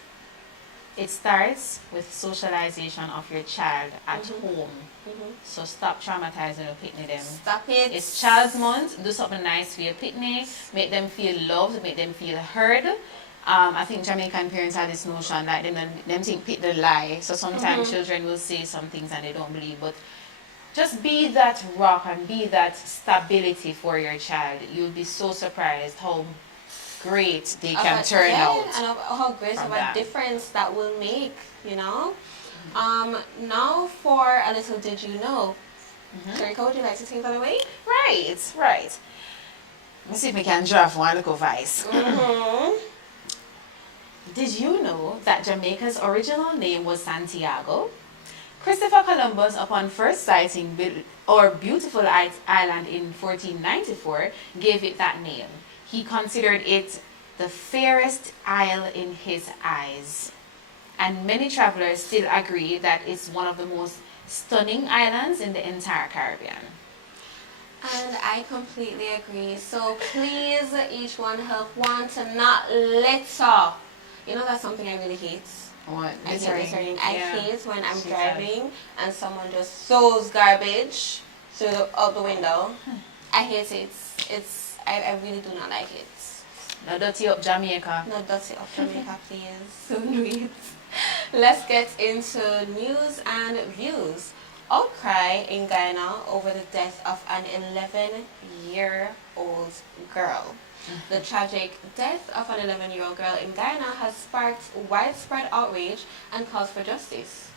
it starts with socialization of your child at home. So stop traumatizing your picnic them. Stop it. It's Child's Month. Do something nice for your picnic. Make them feel loved. Make them feel heard. I think Jamaican parents have this notion that them think pick the lie. So sometimes children will say some things and they don't believe. But just be that rock and be that stability for your child. You'll be so surprised how great they can turn out. And how great of a difference that will make, Now for a little did you know. Sharika, would you like to take that away? Right. Let me see if we can draft one little vice. Did you know that Jamaica's original name was Santiago? Christopher Columbus, upon first sighting our beautiful island in 1494, gave it that name. He considered it the fairest isle in his eyes. And many travelers still agree that it's one of the most stunning islands in the entire Caribbean. And I completely agree. So please, each one help one to not litter. That's something I really hate. What? I hate when I'm driving and someone just throws garbage out the window. I hate it. I really do not like it. No dirty up Jamaica. No dirty up Jamaica, please. Don't do it. Let's get into news and views. Outcry in Guyana over the death of an 11-year-old girl. The tragic death of an 11-year-old girl in Guyana has sparked widespread outrage and calls for justice.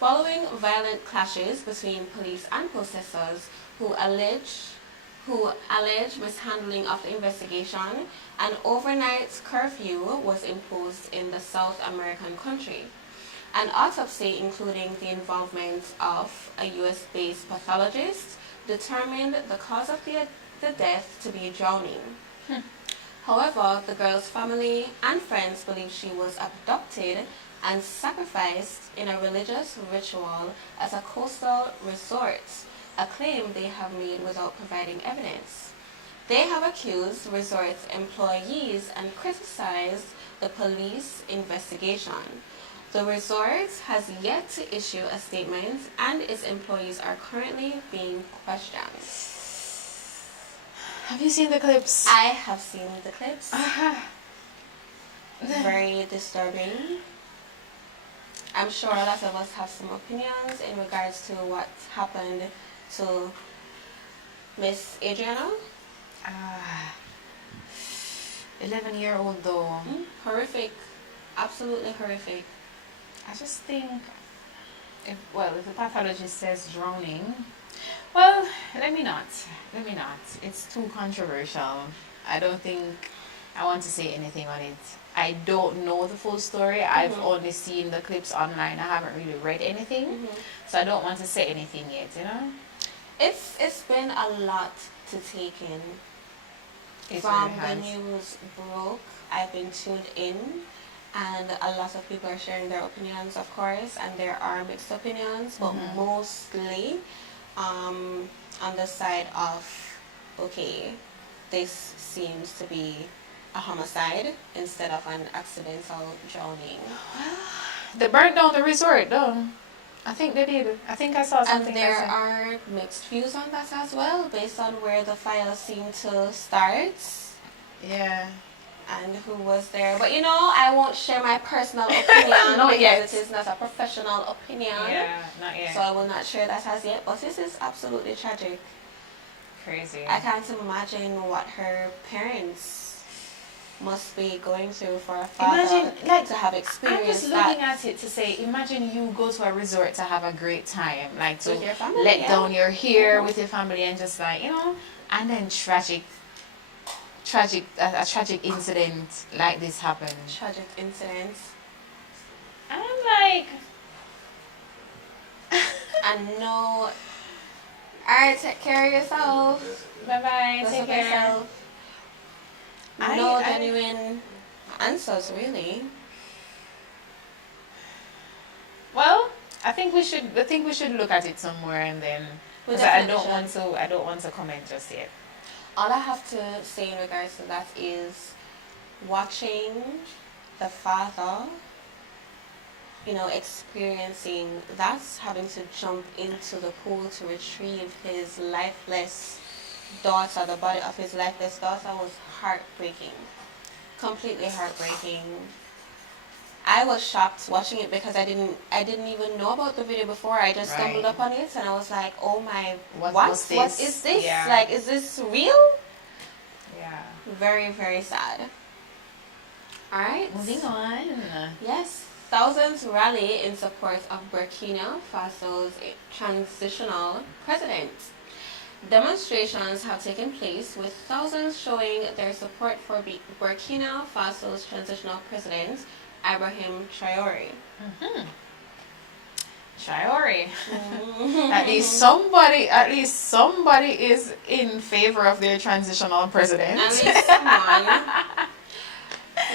Following violent clashes between police and protesters who allege mishandling of the investigation, an overnight curfew was imposed in the South American country. An autopsy, including the involvement of a US-based pathologist, determined the cause of the death to be drowning. However, the girl's family and friends believe she was abducted and sacrificed in a religious ritual at a coastal resort, a claim they have made without providing evidence. They have accused resort employees and criticized the police investigation. The resort has yet to issue a statement, and its employees are currently being questioned. Have you seen the clips? I have seen the clips. Very disturbing. I'm sure a lot of us have some opinions in regards to what happened to Miss Adriana. 11-year-old though. Horrific. Absolutely horrific. I just think, if the pathologist says drowning, well, let me not. It's too controversial. I don't think I want to say anything on it. I don't know the full story. I've only seen the clips online. I haven't really read anything. So I don't want to say anything yet, It's been a lot to take in. From the news broke, I've been tuned in, and a lot of people are sharing their opinions, of course, and there are mixed opinions, but mostly on the side of, okay, this seems to be a homicide instead of an accidental drowning. They burnt down the resort, though. I think they did. I think I saw something. And there are mixed views on that as well, based on where the fire seemed to start. Yeah. And who was there. But I won't share my personal opinion Not because yet. it is not a professional opinion. Yeah, not yet. So I will not share that as yet. But this is absolutely tragic. Crazy. I can't imagine what her parents must be going through for a father to have experienced I'm just looking at it to say, imagine you go to a resort to have a great time, like to with your family, let down your hair with your family and just like, and then a tragic incident like this happened. Tragic incidents. And I'm like, and no. Alright, take care of yourself. bye-bye, take care. Yourself. No genuine answers, really. Well, I think we should look at it somewhere and then. Because I don't want to comment just yet. All I have to say in regards to that is watching the father, experiencing that, having to jump into the pool to retrieve his lifeless daughter, the body of his lifeless daughter, was heartbreaking. Completely heartbreaking. I was shocked watching it because I didn't even know about the video before. I just stumbled upon it and I was like, oh my, what is this? Yeah. Like, is this real? Yeah. Very, very sad. Alright. Moving on. Yes. Thousands rally in support of Burkina Faso's transitional president. Demonstrations have taken place with thousands showing their support for Burkina Faso's transitional president, Ibrahim Traoré. Mm-hmm. Traoré. At least somebody is in favor of their transitional president. At least someone.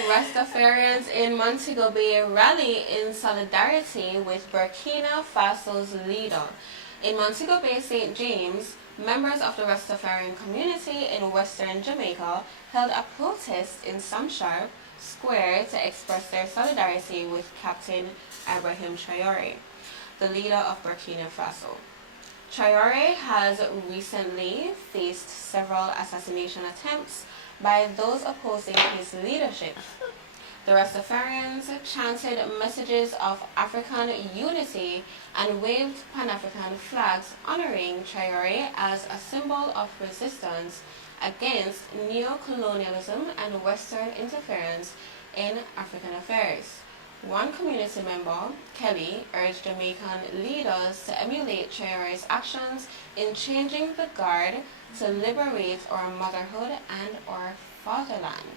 Rastafarians in Montego Bay rally in solidarity with Burkina Faso's leader. In Montego Bay, St. James, members of the Rastafarian community in western Jamaica held a protest in Samsharp Square to express their solidarity with Captain Ibrahim Traoré, the leader of Burkina Faso. Traoré has recently faced several assassination attempts by those opposing his leadership. The Rastafarians chanted messages of African unity and waved Pan-African flags honoring Traoré as a symbol of resistance against neo-colonialism and Western interference in African affairs. One community member, Kelly, urged Jamaican leaders to emulate Traoré's actions in changing the guard to liberate our motherhood and our fatherland.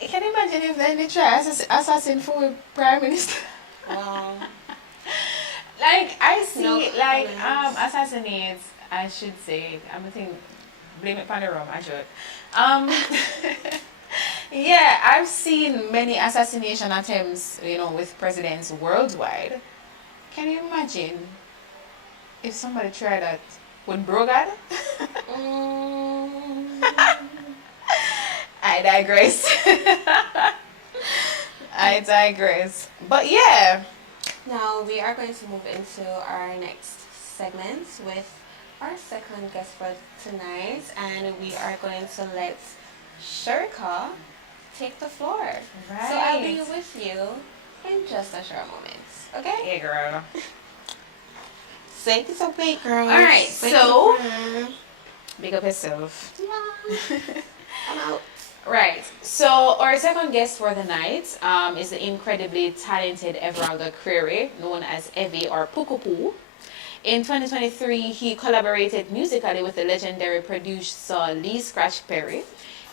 Can you imagine if they try assassin for Prime Minister? Wow. Like, I see, No assassinates, I should say, I'm thinking, blame it on the rum, I should. Yeah, I've seen many assassination attempts, with presidents worldwide. Can you imagine if somebody tried that with Brogard? I digress. I digress. But yeah. Now we are going to move into our next segment with our second guest for tonight, and we are going to let Shirka take the floor. Right. So I'll be with you in just a short moment. Okay? Yeah, girl. Say it's okay, girl. Alright, so big up yourself. Yeah. I'm out. Right. So our second guest for the night is the incredibly talented Evaldo Creary, known as Evie or Pukupu. In 2023, he collaborated musically with the legendary producer Lee Scratch Perry.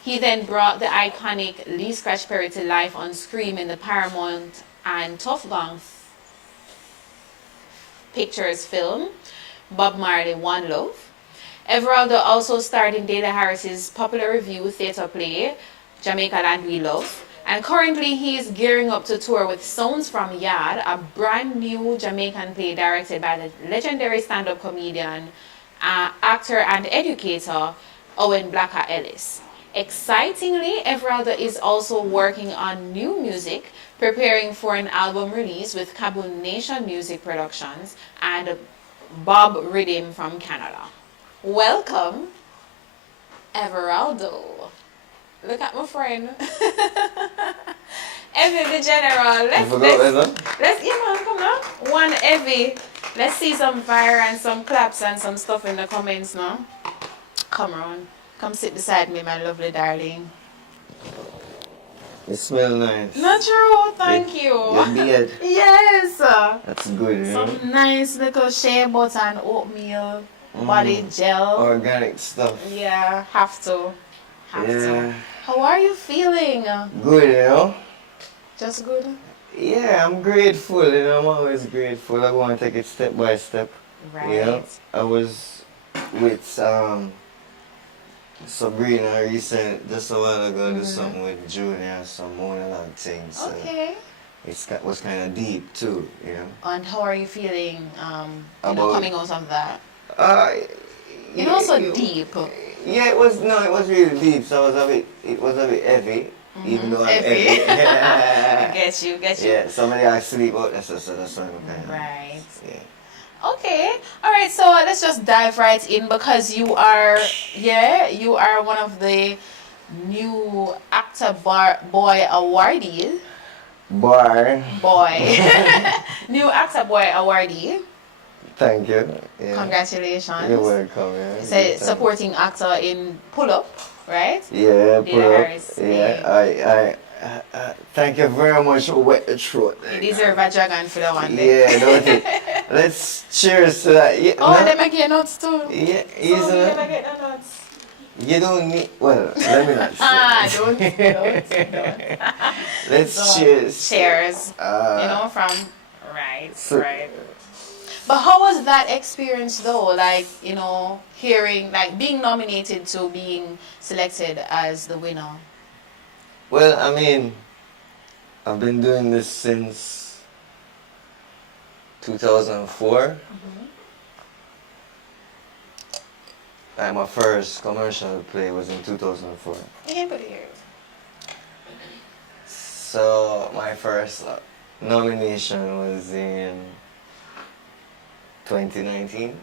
He then brought the iconic Lee Scratch Perry to life on screen in the Paramount and Tough Gong Pictures film, Bob Marley One Love. Evaldo also starred in Dana Harris's popular revue theatre play, Jamaica Land We Love. And currently he is gearing up to tour with Sounds from Yard, a brand new Jamaican play directed by the legendary stand-up comedian, actor and educator, Owen Blacker Ellis. Excitingly, Evaldo is also working on new music, preparing for an album release with Cabo Nation Music Productions and Bob Riddim from Canada. Welcome, Evaldo. Look at my friend. Evie the General. Let's come now. One Evie. Let's see some fire and some claps and some stuff in the comments now. Come on. Come sit beside me, my lovely darling. It smells nice. Not true, thank you. Your beard. Yes. That's good, Some nice little shea butter and oatmeal, body gel. Organic stuff. Yeah, have to. Have Yeah. to. How are you feeling? Good, you know? Just good? Yeah, I'm grateful, you know, I'm always grateful. I want to take it step by step. Right. You know? I was with Sabrina recent, just a while ago, do something with Junior, some monologue things. Okay. It was kind of deep too, you know. And how are you feeling, About- coming out of that? You Also deep. Yeah, it was really deep, so it was a bit heavy, even though I'm Heavy. heavy. Get you. Yeah, somebody I sleep out, that's what I'm kind of. Right. Yeah. Okay. All right. So let's just dive right in because you are one of the new actor boy awardee. Boy. New actor boy awardee. Thank you. Yeah. Congratulations. You're welcome. Yeah. It's a supporting actor in Pull Up, right? Yeah, Did pull up. Harris. Yeah, I thank you very much for wet the throat. You deserve a dragon for that one day. Yeah, don't it? Let's cheers to that. Yeah, Oh, no? they make you nuts too. Yeah, So you isn't never it? get the nuts. You don't need. Well, let me not say. Don't. Let's So, cheers. Cheers. From right. But how was that experience though? Like, hearing, like being nominated to being selected as the winner. Well, I mean, I've been doing this since 2004. Like my first commercial play was in 2004. Yeah, but here. So my first nomination was in 2019.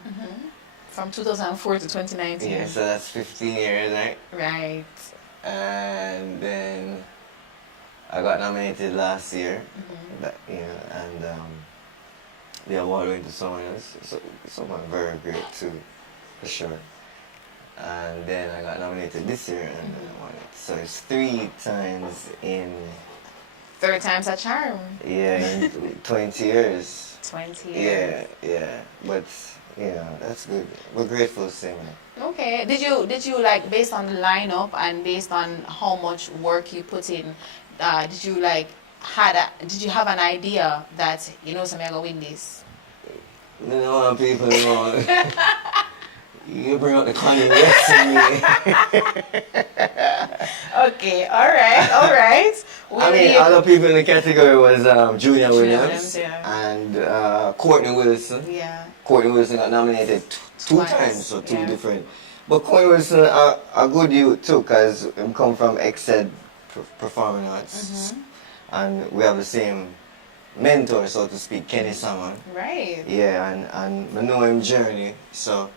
From 2004 to 2019. Yeah, so that's 15 years, right? Right. And then I got nominated last year, and the award went to someone else, so someone very great too, for sure. And then I got nominated this year and I won it. So it's 3 times in... Third time's a charm. Yeah, in 20 years. 20 years. Yeah. But, that's good. We're grateful to say, man. Okay. Did you like, based on the lineup and based on how much work you put in, did you have an idea that, somebody gonna win this? You know, people know. You bring out the Kanye West in me. Okay, all right. I mean, other people in the category was Junior Williams, Williams yeah. and Courtney Wilson. Yeah. Courtney Wilson got nominated two Twice, times, so two yeah. different. But Courtney Wilson, a good youth too, because he come from Xpressionz Performing Arts. And we have the same mentor, so to speak, Kenny Salmon. Right. Yeah, and I know him journey, so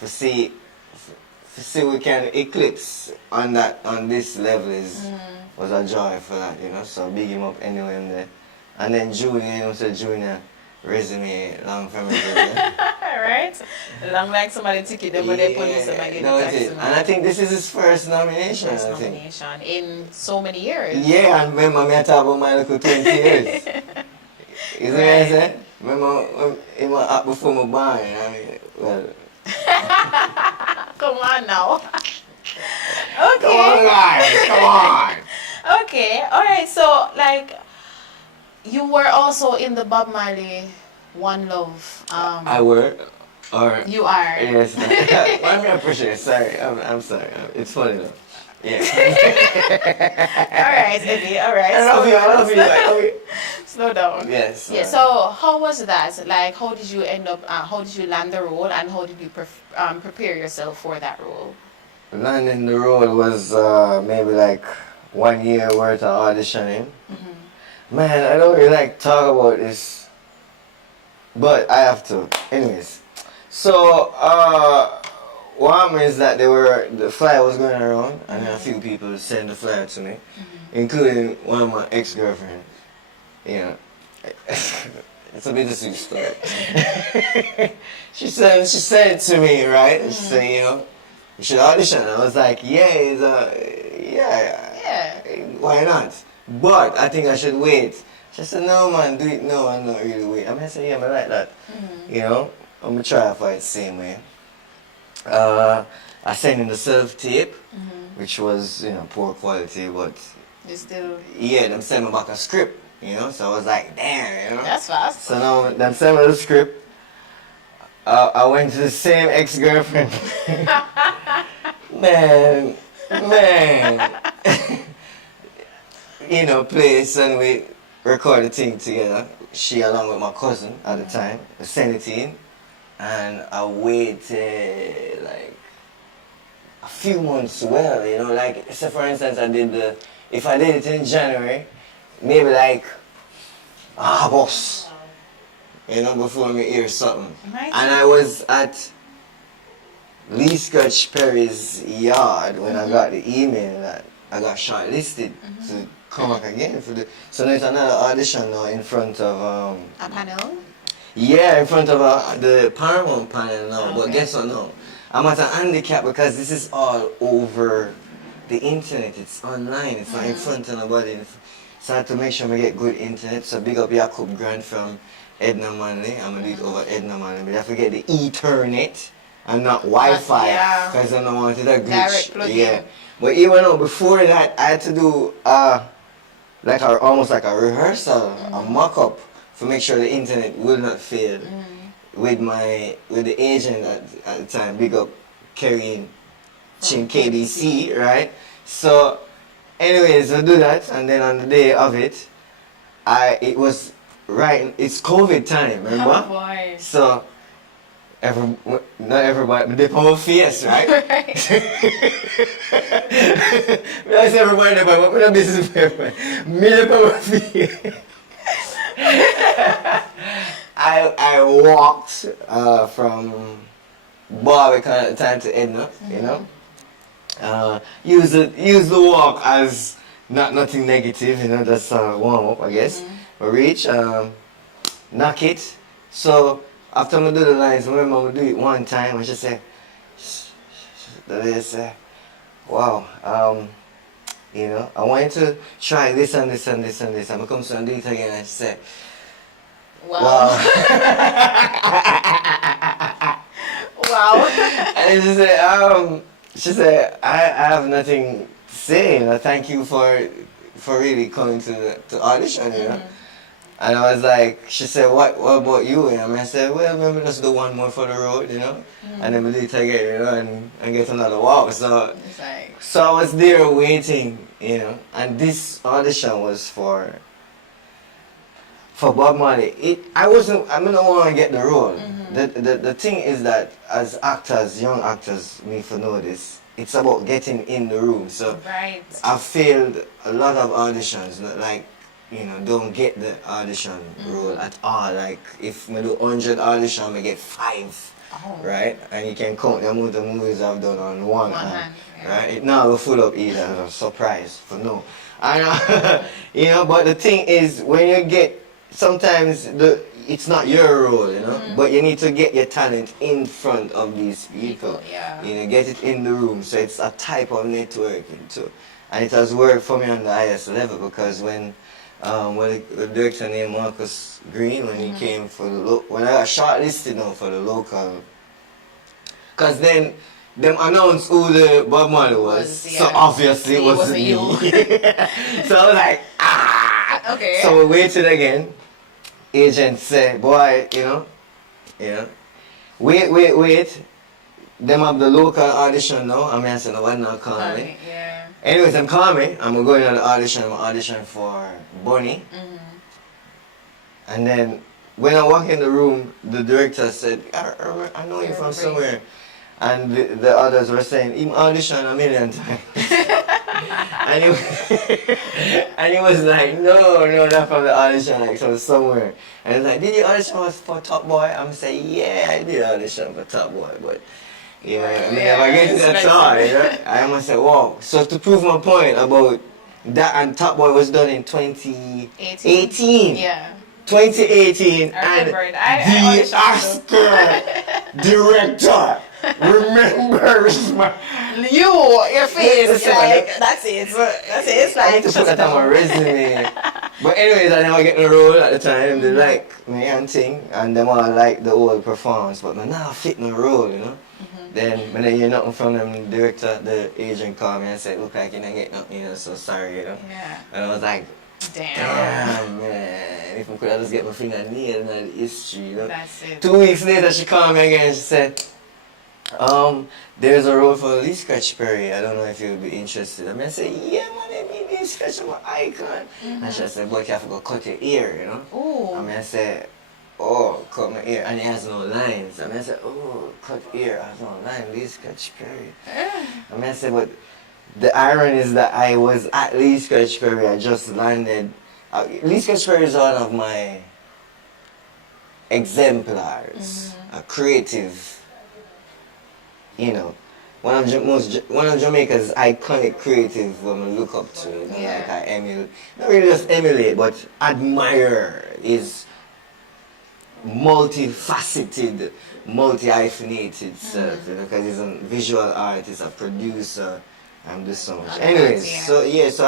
to see we can eclipse on this level was a joy for that, so big him up anyway in there. And then Junior, Junior resume long from it. Right. Long like somebody ticket them, but they put this and And I think this is his first nomination. First I think. nomination in so many years. Yeah, and remember me I talk about my little 20 years. You see what I'm saying? Remember him up before my born, I mean, well. Come on now. Okay. Come on, guys, come on. Okay, alright, so like you were also in the Bob Marley One Love. I were, or You are. yes. Well, I appreciate it. Sorry, I'm sorry. It's funny though. Yeah. Alright, Eddie, alright. I love you. Slow down. Yes. Yeah, so how was that? Like, how did you end up, how did you land the role and how did you prepare yourself for that role? landing the role was maybe like 1 year worth of auditioning. Man, I don't really like talk about this, but I have to. Anyways, so what happened is that the flyer was going around, and a few people sent the flyer to me, including one of my ex-girlfriends. You know, it's a bittersweet story. she said it to me, right? She said, you know, you should audition. I was like, yeah, why not? But I think I should wait. She said, no man, do it now and not really wait. I said, yeah, I like that. You know, I'm gonna try for it the same way. I sent in the self-tape, which was, you know, poor quality, but It's still... yeah, them sent me back a script, you know, so I was like, damn, you know. That's fast. So now them sent me the script. I went to the same ex-girlfriend. man, you know, place, and we recorded the thing together. She along with my cousin at the time, we sent it in, and I waited like a few months well, you know, like, say for instance if I did it in January, maybe like August, you know, before me hear something. Right. And I was at Lee Scratch Perry's yard when I got the email that I got shortlisted to come back again for the. So there's another audition now in front of A panel? yeah, in front of the Paramount panel now. But Okay. guess what now? I'm at an handicap because this is all over the internet. It's online. It's not in front of nobody. So I have to make sure I get good internet. So big up Jacob Grant from Edna Manley. I'm going to do it over Edna Manley. But I forget the Ethernet and not Wi-Fi. Yeah. Because I don't want it to glitch. Direct plug-in. Yeah. But even though before that, I had to do like almost like a rehearsal, a mock-up, to make sure the internet will not fail. With the agent at the time, big up Kerry Chin KDC, right? So anyways, I do that, and then on the day of it, it's COVID time, remember? Oh boy. So not everybody, but they put my face, right? Right. I say everybody, but what business for everybody? Me they put my face. I walked from Barbican at the time to Edna, you know. Use the walk as nothing negative, you know, that's a warm up, I guess. We reach, knock it. So after I do the lines, I remember I do it one time, and she said, the lady said, wow, you know, I want you to try this and this and this and this. I'm going to come and do it again, and she said, Wow. Wow. And she said, I have nothing to say, you know, thank you for really coming to audition, you know. And I was like, she said, what about you? And I said, well, maybe let's do one more for the road, you know. And then we did it again, you know, and get another walk. So I was there waiting, you know, and this audition was for Bob Marley. I don't want to get the role. The thing is that as actors, young actors, me for know this, it's about getting in the room. So Right. I failed a lot of auditions, like, you know, don't get the audition role at all. Like, if I do 100 auditions, I get 5, right? And you can count the amount of movies I've done on one hand, yeah. right? It now full up either, I'm surprised for no. And, you know, but the thing is, when you get, sometimes it's not your role, you know, but you need to get your talent in front of these people. Yeah. You know, get it in the room. So it's a type of networking too. And it has worked for me on the highest level, because when the director named Marcus Green, when he came for when I got shortlisted now for the local, because then them announced who the Bob Marley was, so obviously it wasn't me. So I was like, Okay. So we waited again. Agent said, boy, you know, wait. Them have the local audition now. I said, no one not call me. Yeah. Anyways, I'm calling. I'm going to the audition. I'm audition for Bonnie. And then when I walk in the room, the director said, I know you from somewhere. And the others were saying, him audition a million times. and, and he was like, no, not from the audition, like from somewhere. And he was like, did you audition for Top Boy? I'm saying, yeah, I did audition for Top Boy, but yeah, I mean, if I get to that song, you know, I must say, wow. So to prove my point about that, and Top Boy was done in 2018. Yeah. 2018, I remember and it. I the Oscar director remembers my. Your face. Like, that's it. That's it. It's I like need to put that on my resume. But anyways, I never get the role at the time. They like me and thing, and them all like the whole performance, but man, now fit in the role, you know. Then when I hear nothing from them director, the agent called me and said, look like you didn't get nothing, you know, so sorry, you know. Yeah. And I was like, damn man, if I could have just get my finger nailed in the history, you know. That's it. 2 weeks later she called me again and she said, there's a role for Lee Scratch Perry. I don't know if you'll be interested. I mean, I said, yeah man, I mean Lee Scratch, I'm an icon. And she said, but you have to go cut your ear, you know. Ooh. I mean, I said, oh, cut my ear, and it has no lines. I mean, I said, oh, cut ear, has no line, Lee Scratch Perry. I mean, I said, but the irony is that I was at Lee Scratch Perry. I just landed. Lee Scratch Perry is one of my exemplars, a creative, you know, one of Jamaica's iconic creative women look up to. You know, like I emulate, not really just emulate, but admire his multifaceted, multi-hyphenated self, you know, because he's a visual artist, a producer, and this so much. Anyways, so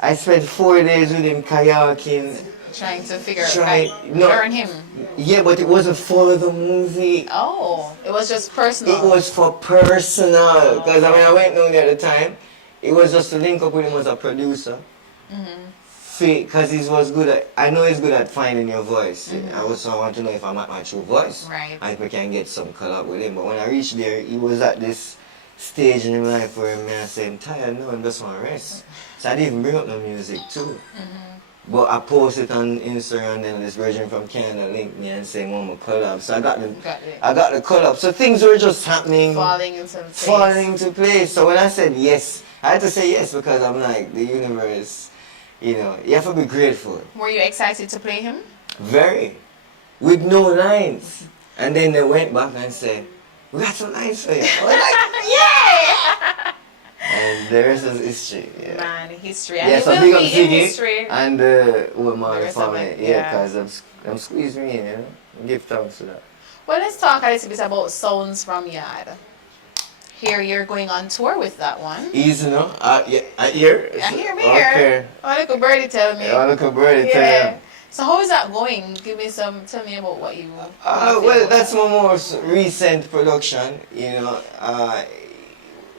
I spent 4 days with him kayaking. Trying to figure out, learn him. Yeah, but it wasn't for the movie. Oh, it was just personal. It was for personal, because I went down there at the time, it was just to link up with him as a producer. Because he was good at, I know he's good at finding your voice. I also want to know if I'm at my true voice. Right. And if we can get some collab with him. But when I reached there, he was at this stage in his life where I said, I'm tired now and just want to rest. So I didn't even bring up the music too. But I posted on Instagram, and then this virgin from Canada linked me and said, Mama, collab. So I got the collab. So things were just happening. Falling into place. Falling into place. So when I said yes, I had to say yes because I'm like, the universe, you know, you have to be grateful. Were you excited to play him? Very. With no lines. And then they went back and said, we got some lines for you. I was like, yeah! And the rest is history. Yeah. Man, history. And yeah, it so will big up be in Ziggy history. and my family. Yeah, because them squeeze me in, you know. Give thanks to that. Well, let's talk a little bit about Sounds from Yard. Here you're going on tour with that one. Easy, no? Yeah, I hear. I hear me okay. here. Oh, look a birdie tell me. Yeah, look a birdie tell me. So how is that going? Tell me about what you... well, that's my most recent production, you know.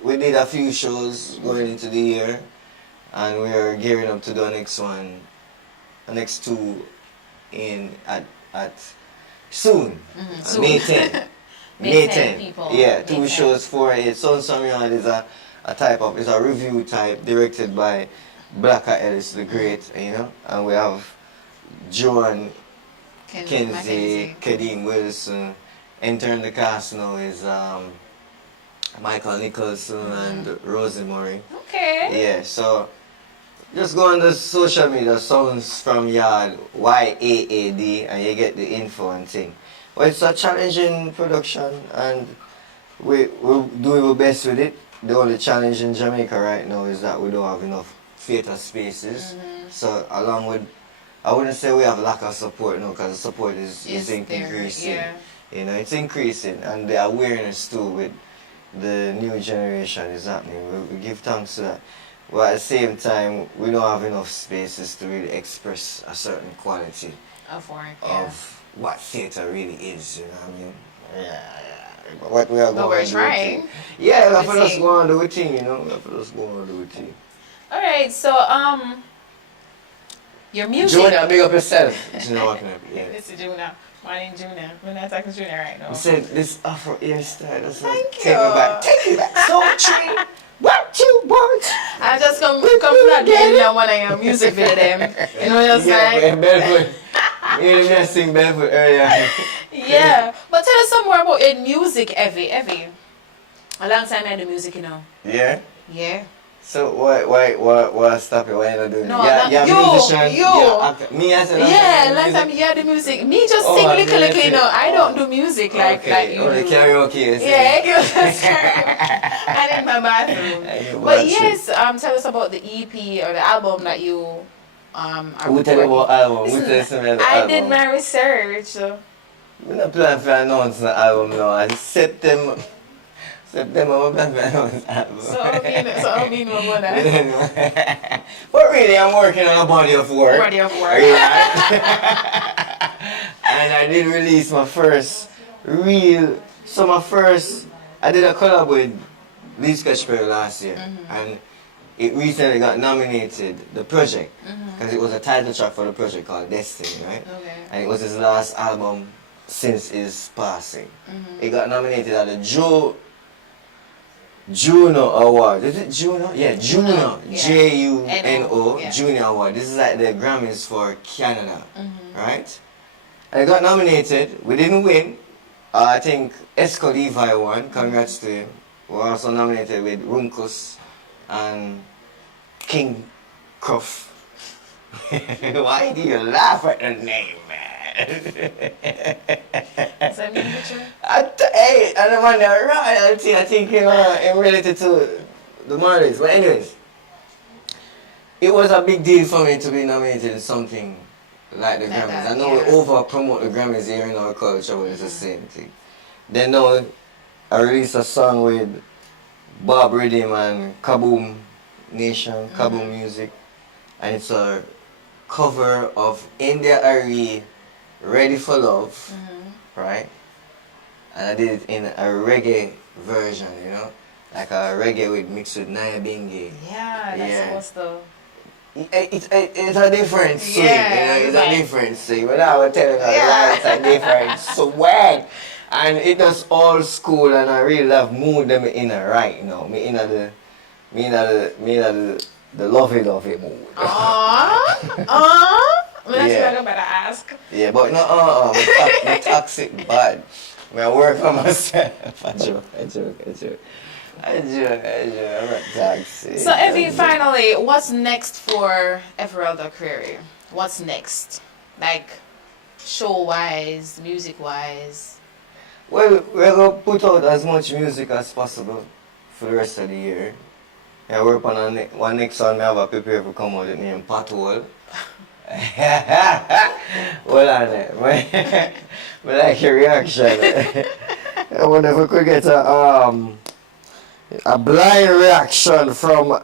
We did a few shows going into the year, and we are gearing up to do the next one, the next two at soon, soon. May 10. May 10, people. Yeah, May 2 10. shows for it. Sounds from Yard is a type of, it's a review type directed by Blacker Ellis the Great, you know, and we have Joan Kenzie, Kadeem Wilson. Entering the cast now is Michael Nicholson and Rosie Murray. Okay. Yeah, so just go on the social media, Sounds from Yard, YAAD, and you get the info and thing. Well, it's a challenging production, and we're doing our best with it. The only challenge in Jamaica right now is that we don't have enough theatre spaces. So along with, I wouldn't say we have lack of support now, because the support is increasing. Yeah. You know, it's increasing, and the awareness too with the new generation is happening. We give thanks to that. But at the same time, we don't have enough spaces to really express a certain quality of work, of what theatre really is, you know what I mean? Yeah. But what we are going we're trying. Yeah, we have to just go on do a thing, you know? We have to just go on do a thing. Alright, so, your music. Junior, big up yourself. Junior walking up, yeah. This is Junior. My name's Junior. We're not talking Junior right now. You said this Afro hairstyle, that's like, Thank take me back. Take me back. So tree. What you want? I just come from that game now when I am music video them. You know what I'm saying? Belford. You know me sing Belford earlier. Yeah. But tell us some more about your music, Evie. A long time I do music, you know. Yeah? Yeah. So why stop it? Why you not doing No, it? Yeah, you, musician. you. Yeah, me as a Yeah, last time you had the music. Me just sing little, you know. I don't do music like you only do. karaoke. Yeah, and in my bathroom. But yes, tell us about the EP or the album that you are Who tell you about album? Who Listen, tell you about I album? did my research. I'm not planning for announce the album now. And September, I'm planning for announce the album. So I mean what that. But really, I'm working on a body of work. Body of work. Yeah. And I did release my first I did a collab with Xpressionz last year. And it recently got nominated, the project, because it was a title track for the project called Destiny, right? Okay. And it was his last album since his passing. It got nominated at the Juno Award. Is it Juno? Yeah, Juno. Yeah. Juno. Yeah. Junior Award. This is like the Grammys for Canada, right? And it got nominated. We didn't win. I think Esco Levi won. Congrats to him. We were also nominated with Runkus and King Cuff. Why do you laugh at the name, man? Is that me picture? Hey, and I'm on the royalty, I think, in related to the Marlies. But anyways, it was a big deal for me to be nominated in something like the Grammys. that, I know we over-promote the Grammys here in our culture, but it's the same thing. Then now, I released a song with Bob Rhythm and Kaboom Nation, Kaboom Music. And it's a cover of India Arie, Ready for Love, right? And I did it in a reggae version, you know? Like a reggae with mixed with Naya Bingi. Yeah, that's supposed to. It's a different swing, Yeah, you know? It's right. a different swing. But I was telling you, it's a different swag. And it was old school, and I really love mood them in a right now. Me in the lovey mood. That's Yeah. what I better ask. Yeah, but no, the toxic bad. I work for myself. I joke. I'm not toxic. So, Evie, finally, what's next for Evaldo Creary? What's next? Like, show-wise, music-wise? Well, we're going to put out as much music as possible for the rest of the year. I work on one next song I have a prepare to come out named Pathole. Hold on there. I like your reaction. I wonder if we could get a blind reaction from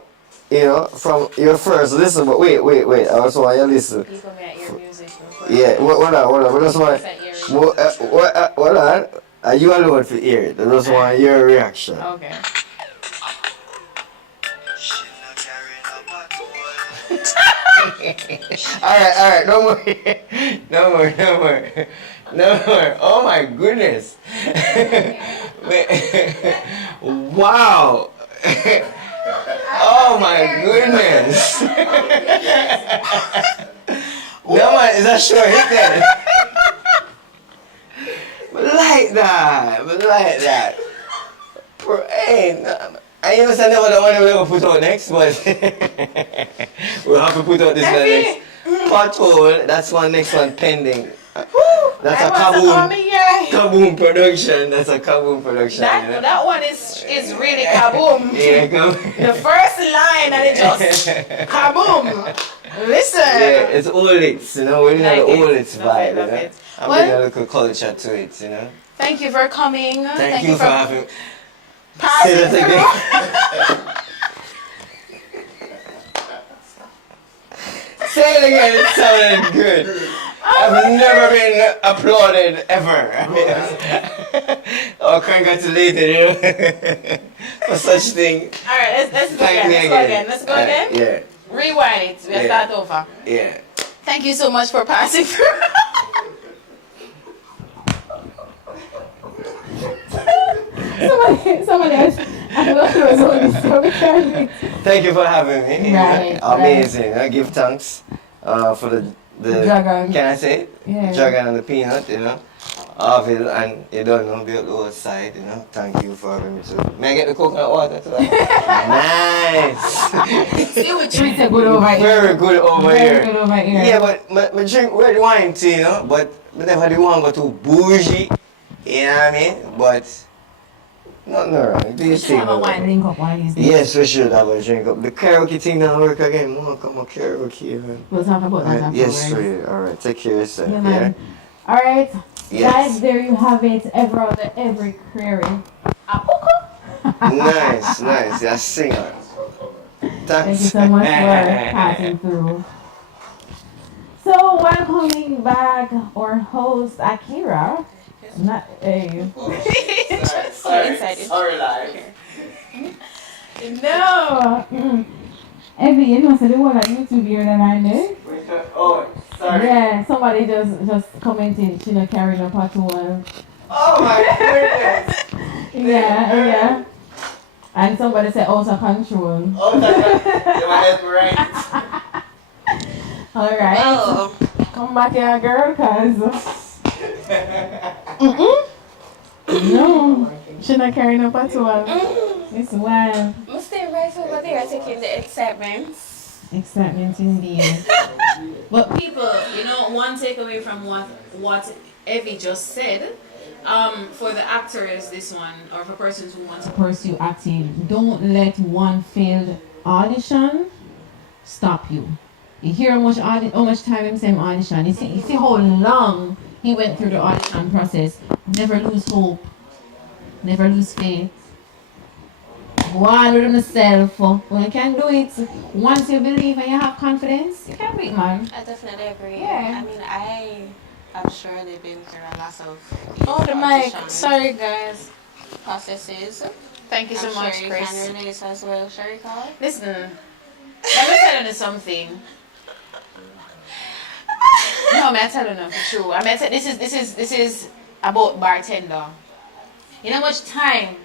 your first listen. But wait. I also want you to listen. People may hear music. Yeah, hold on. We just want. Hold on. Are you alone to hear it? I just want your reaction. Okay. Alright, no more. Oh my goodness. Wow. Oh my goodness. No man, is that short hit then? But like that. Hey, I know I never the one we're going to put out next, but we'll have to put out this one next. Pathole, that's one next one pending. That's a Kaboom production. That's a Kaboom production. That one is really kaboom. Yeah, The first line and it just kaboom. Listen. Yeah, it's all it's, you know, we're in the all it's vibe, love you know. it. I'm bringing a little culture to it, you know. Thank you for coming. Thank you for having me. passing Say that through. again. Say it again, it sounded good. I've never been applauded ever. Or congratulated, you know, for such thing. Alright, let's go again. Let's go again. Yeah. Rewind it. We'll start over. Yeah. Thank you so much for passing through. Somebody else. I thought it was only so Thank you for having me. Right, Amazing. I give thanks for the Dragon. Can I say it? Yeah. Dragon and the peanut, you know. Harville, and you don't know, built the outside, you know. Thank you for having me too. May I get the coconut water too? Nice! See what treats are good over here. Very good over Very here. good over here. Yeah, but my drink red wine tea, you know, but I never the one go too bougie, you know what I mean? But nothing wrong. Do you We should have a wine link up one of these days. Yes, we should have a drink up. The karaoke thing don't work again. Come on, karaoke, man. We'll talk about that afterwards. Yes, sir. Alright, take care of yourself. Yeah, man. Alright. Yes. Guys, there you have it. Every Creary. Nice. You're a singer. Thank Thanks. you so much for passing through. So, welcoming back our host, Akira. Not a. Sorry, live. No! Evie, you know, so they were like YouTube here than I knew. Oh, sorry. Yeah, somebody just commented, she not carrying a pot one. Oh my goodness. Yeah. And somebody said also control. Oh, that's right. Alright. Oh, Come back here, girl, cause. No, she not carrying a pot one. It's wild. I'm staying right over there taking the excitements. Excitement indeed. But people, you know, one takeaway from what Evie just said, for the actors, this one, or for persons who want to pursue acting, don't let one failed audition stop you. You hear how much time him say audition. You see how long he went through the audition process. Never lose hope. Never lose faith. Go on with yourself. When you can do it, once you believe and you have confidence, you can do it, man. I definitely agree. Yeah. I mean, I have surely been through a lot of Oh, the mic. audition Sorry, guys. processes. Thank you so I'm much, sure you Chris. can relate as well, Sharika. Listen, let me tell you something. No, I'm telling you for true. I mean, this is about bartender. You know how much time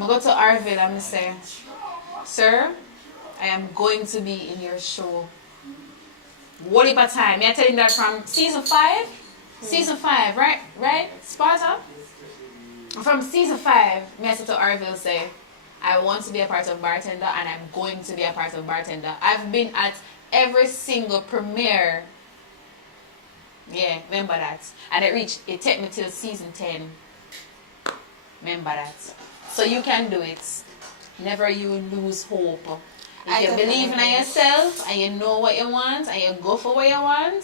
I go to Arville and I say, sir, I am going to be in your show. What about time? I'm telling that from season 5? Season 5, right? Sparta? From season 5, I said to Arville, say, I want to be a part of Bartender and I'm going to be a part of Bartender. I've been at every single premiere. Yeah, remember that. And it took me till season 10. Remember that. So you can do it. Never you lose hope. If you believe in yourself and you know what you want and you go for what you want,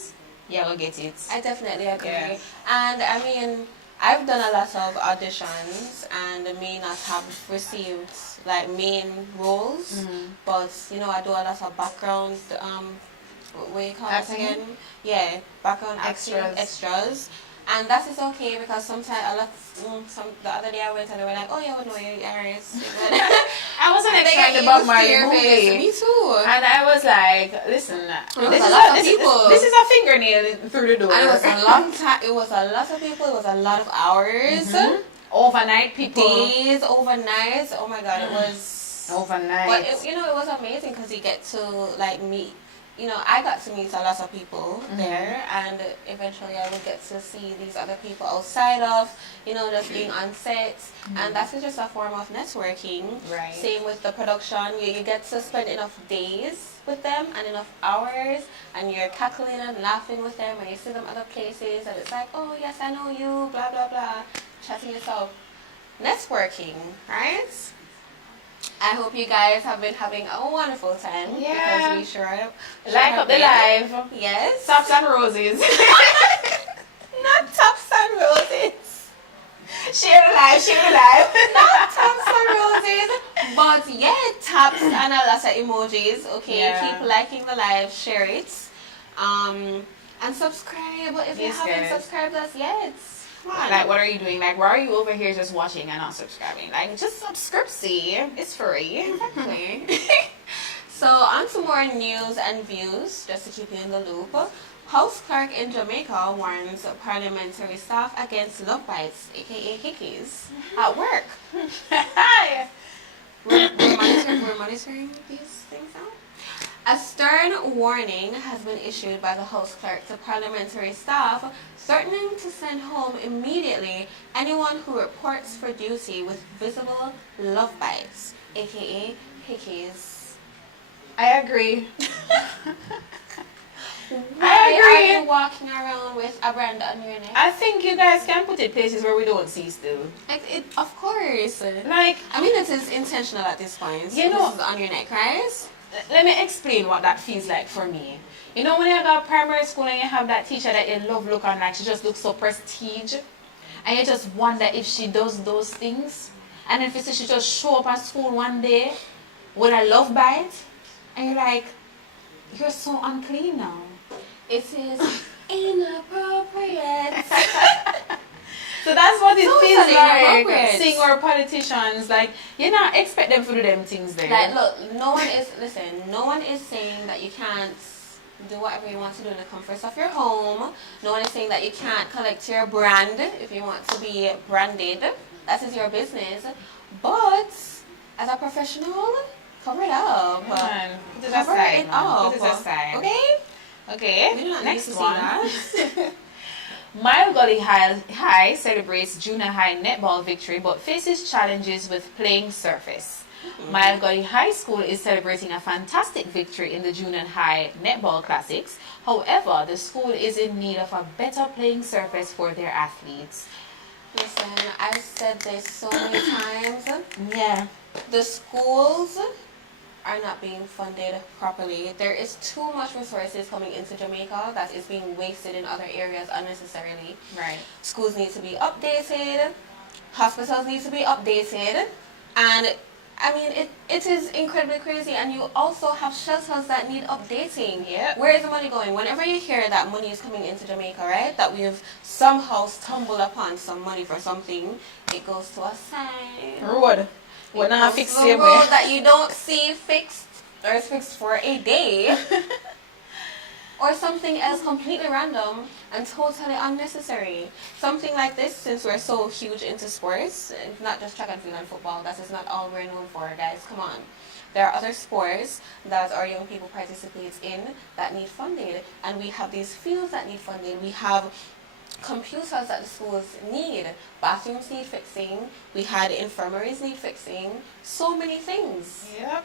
you will get it. I definitely agree. Yeah. And I mean, I've done a lot of auditions and may not have received like main roles, but you know, I do a lot of background, what you call it Acting? again? Yeah, background extras. And that is okay because sometimes the other day I went and they were like, oh yeah, we know you're Aries. I was an They extra get in the used Bob to Marley your face. movie. Me too. And I was like, listen, this is a fingernail through the door. And it was a long time. It was a lot of people. It was a lot of hours. Overnight people. Days, overnight. Oh my God, it was Overnight. But it was amazing because you get to like meet. You know, I got to meet a lot of people there, and eventually I would get to see these other people outside of, just being on set, and that's just a form of networking. Right. Same with the production, you get to spend enough days with them and enough hours, and you're cackling and laughing with them, and you see them other places, and it's like, oh yes, I know you, blah blah blah, chatting yourself, networking, right? I hope you guys have been having a wonderful time. Yeah. Because we sure Like up the live. Yes. Tops and roses. Not tops and roses. Share the live. Not tops and roses. But yeah, taps and a lot of emojis. Okay. Yeah. Keep liking the live, share it. And subscribe if you Yes, haven't guys. subscribed us yet. Come on. Like, what are you doing? Like, why are you over here just watching and not subscribing? Like, just subscribe, see? It's free. Exactly. So, on to more news and views, just to keep you in the loop. House clerk in Jamaica warns parliamentary staff against love bites, aka hickeys, at work. We're monitoring these things now. A stern warning has been issued by the House Clerk to parliamentary staff, threatening to send home immediately anyone who reports for duty with visible love bites, aka hickeys. I agree. Why are you walking around with a brand on your neck? I think you guys can put it places where we don't see still. Of course. Like, I mean, it is intentional at this point. You know, this is on your neck, right? let me explain what that feels like for me. You know when you go to primary school and you have that teacher that you love look on, like she just looks so prestige, and you just wonder if she does those things, and if she just show up at school one day with a love bite, and you're like, you're so unclean now. It is inappropriate. So that's what it So feels it's like. inappropriate. Seeing our politicians, like, you not expect them to do them things there. Like, look, no one is saying that you can't do whatever you want to do in the comforts of your home. No one is saying that you can't collect your brand if you want to be branded. That is your business. But as a professional, cover it up. Man, put it Cover aside, it man. up. Put it aside. Okay? Okay, We do not next need to see one. that. Mile Gully High celebrates junior high netball victory but faces challenges with playing surface. Mile Gully High School is celebrating a fantastic victory in the junior high netball classics. However, the school is in need of a better playing surface for their athletes. Listen, I've said this so many times. Yeah. The schools are not being funded properly. There is too much resources coming into Jamaica that is being wasted in other areas unnecessarily. Right. Schools need to be updated, hospitals need to be updated, and I mean it is incredibly crazy. And you also have shelters that need updating. Yep. Where is the money going? Whenever you hear that money is coming into Jamaica, right, that we've somehow stumbled upon some money for something, it goes to a sign. Road. We're not Fix fixing the road that you don't see fixed or is fixed for a day, or something else completely random and totally unnecessary. Something like this, since we're so huge into sports, not just track and field and football, that is not all we're known for, guys. Come on. There are other sports that our young people participate in that need funded, and we have these fields that need funded. We have computers that the schools need, bathrooms need fixing, we had infirmaries need fixing, so many things. Yep.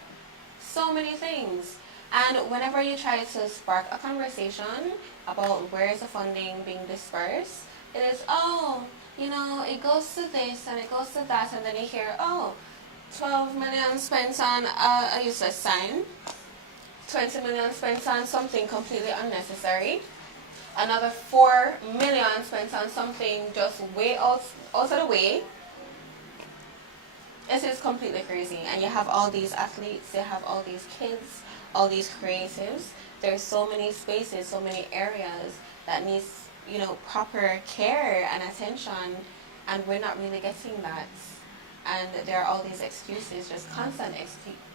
So many things. And whenever you try to spark a conversation about where is the funding being dispersed, it is, oh, you know, it goes to this and it goes to that, and then you hear, oh, 12 million spent on a useless sign, 20 million spent on something completely unnecessary, another 4 million spent on something just way out of the way. It is completely crazy. And you have all these athletes, you have all these kids, all these creatives. There's so many spaces, so many areas that needs, you know, proper care and attention, and we're not really getting that. And there are all these excuses, just constant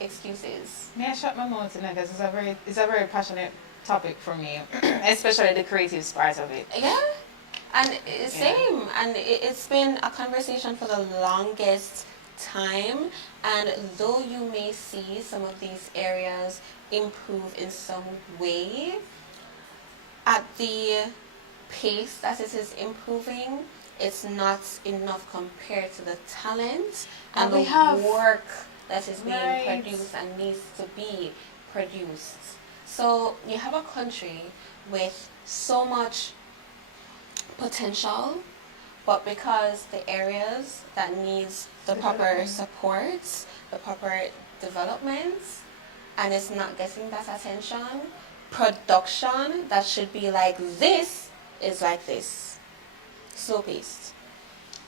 excuses. May I shut my mouth tonight because it's a very passionate topic for me, especially the creative part of it. Yeah, and same. And it's been a conversation for the longest time. And though you may see some of these areas improve in some way, at the pace that it is improving, it's not enough compared to the talent and the work that is being produced and needs to be produced. So you have a country with so much potential, but because the areas that needs the proper supports, the proper developments, and it's not getting that attention, production that should be like this is like this. Slow paced.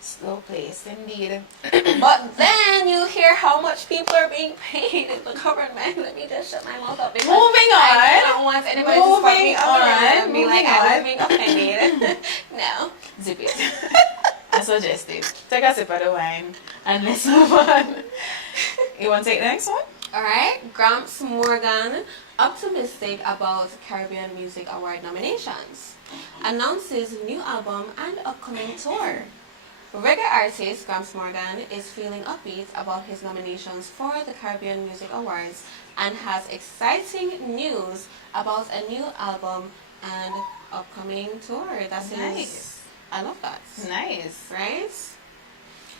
Slow paced, indeed. But then you hear how much people are being paid in the government. Let me just shut my mouth up because Moving on. I don't want anybody to spot me up around and be like, I was being offended. No. Zip it. I suggest it. Take a sip of the wine and let's move on. You want to take the next one? Alright, Gramps Morgan, optimistic about Caribbean Music Award nominations, announces new album and upcoming tour. Reggae artist Gramps Morgan is feeling upbeat about his nominations for the Caribbean Music Awards and has exciting news about a new album and upcoming tour. That's Nice. I love that. Nice. Right?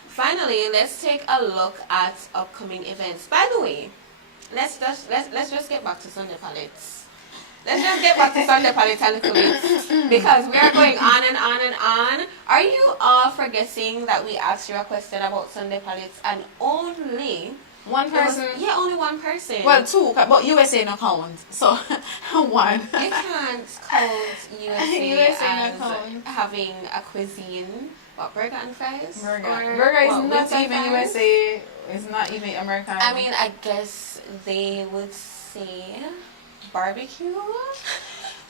Finally, let's take a look at upcoming events. By the way, let's just get back to Sunday Palettes. Let's just get back to Sunday Palettes a little bit because we are going on and on and on. Are you all forgetting that we asked you a question about Sunday Palettes and only One person. only one person. Well, two, but USA no count. So, one. You can't count USA, USA no as count. having a cuisine. What, burger and fries? Burger. Or Burger is what, not wings and even fries? USA. It's not even American. I mean, I guess they would say barbecue.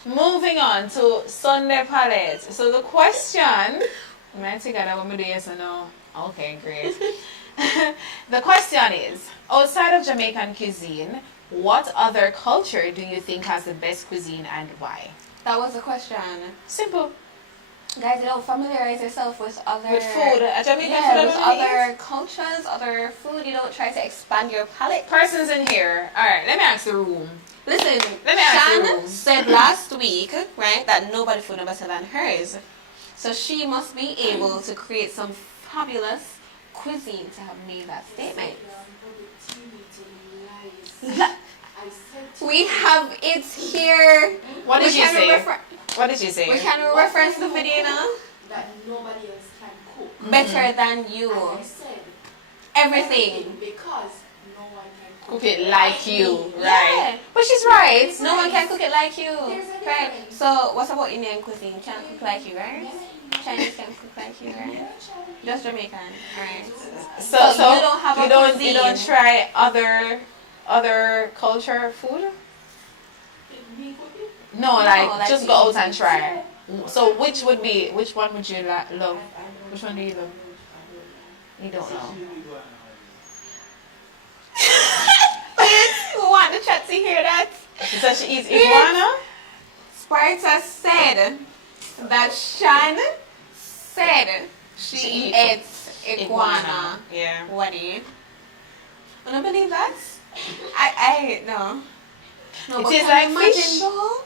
Moving on to Sunday Palette. So the question, am I take that when we do yes or no? Okay, great. The question is, outside of Jamaican cuisine, what other culture do you think has the best cuisine and why? That was the question. Simple. Guys, you don't familiarize yourself with other With food. Jamaican yeah, food. with other cultures, other food. You don't try to expand your palate. Persons in here. Alright, let me ask the room. Listen, Let me ask you. Shan said last week, right, that nobody food no better than hers. So she must be able to create some fabulous cuisine to have made that statement. We have it here. What did We you can say? refer- What did you say? We can reference the video now. That nobody else can cook. Better than you. And I said Everything. because no one can cook. Cook it like you, Yeah. right? But she's right. No one can cook it like you. There's a Right. difference. So what about Indian cuisine? Can't cook like you, right? Chinese can cook like you, right? Just Jamaican, alright. So you don't have a you don't cuisine. try other culture food? Me cooking? No, like just like go out eat. and try. So which one would you love? Which one do you love? You don't know. Who want the chat to hear that? She said she eats iguana. Sparta said that Shan said she ate iguana. Yeah. Waddy. I don't believe that. I no. No, It but tastes can you like fish. imagine though?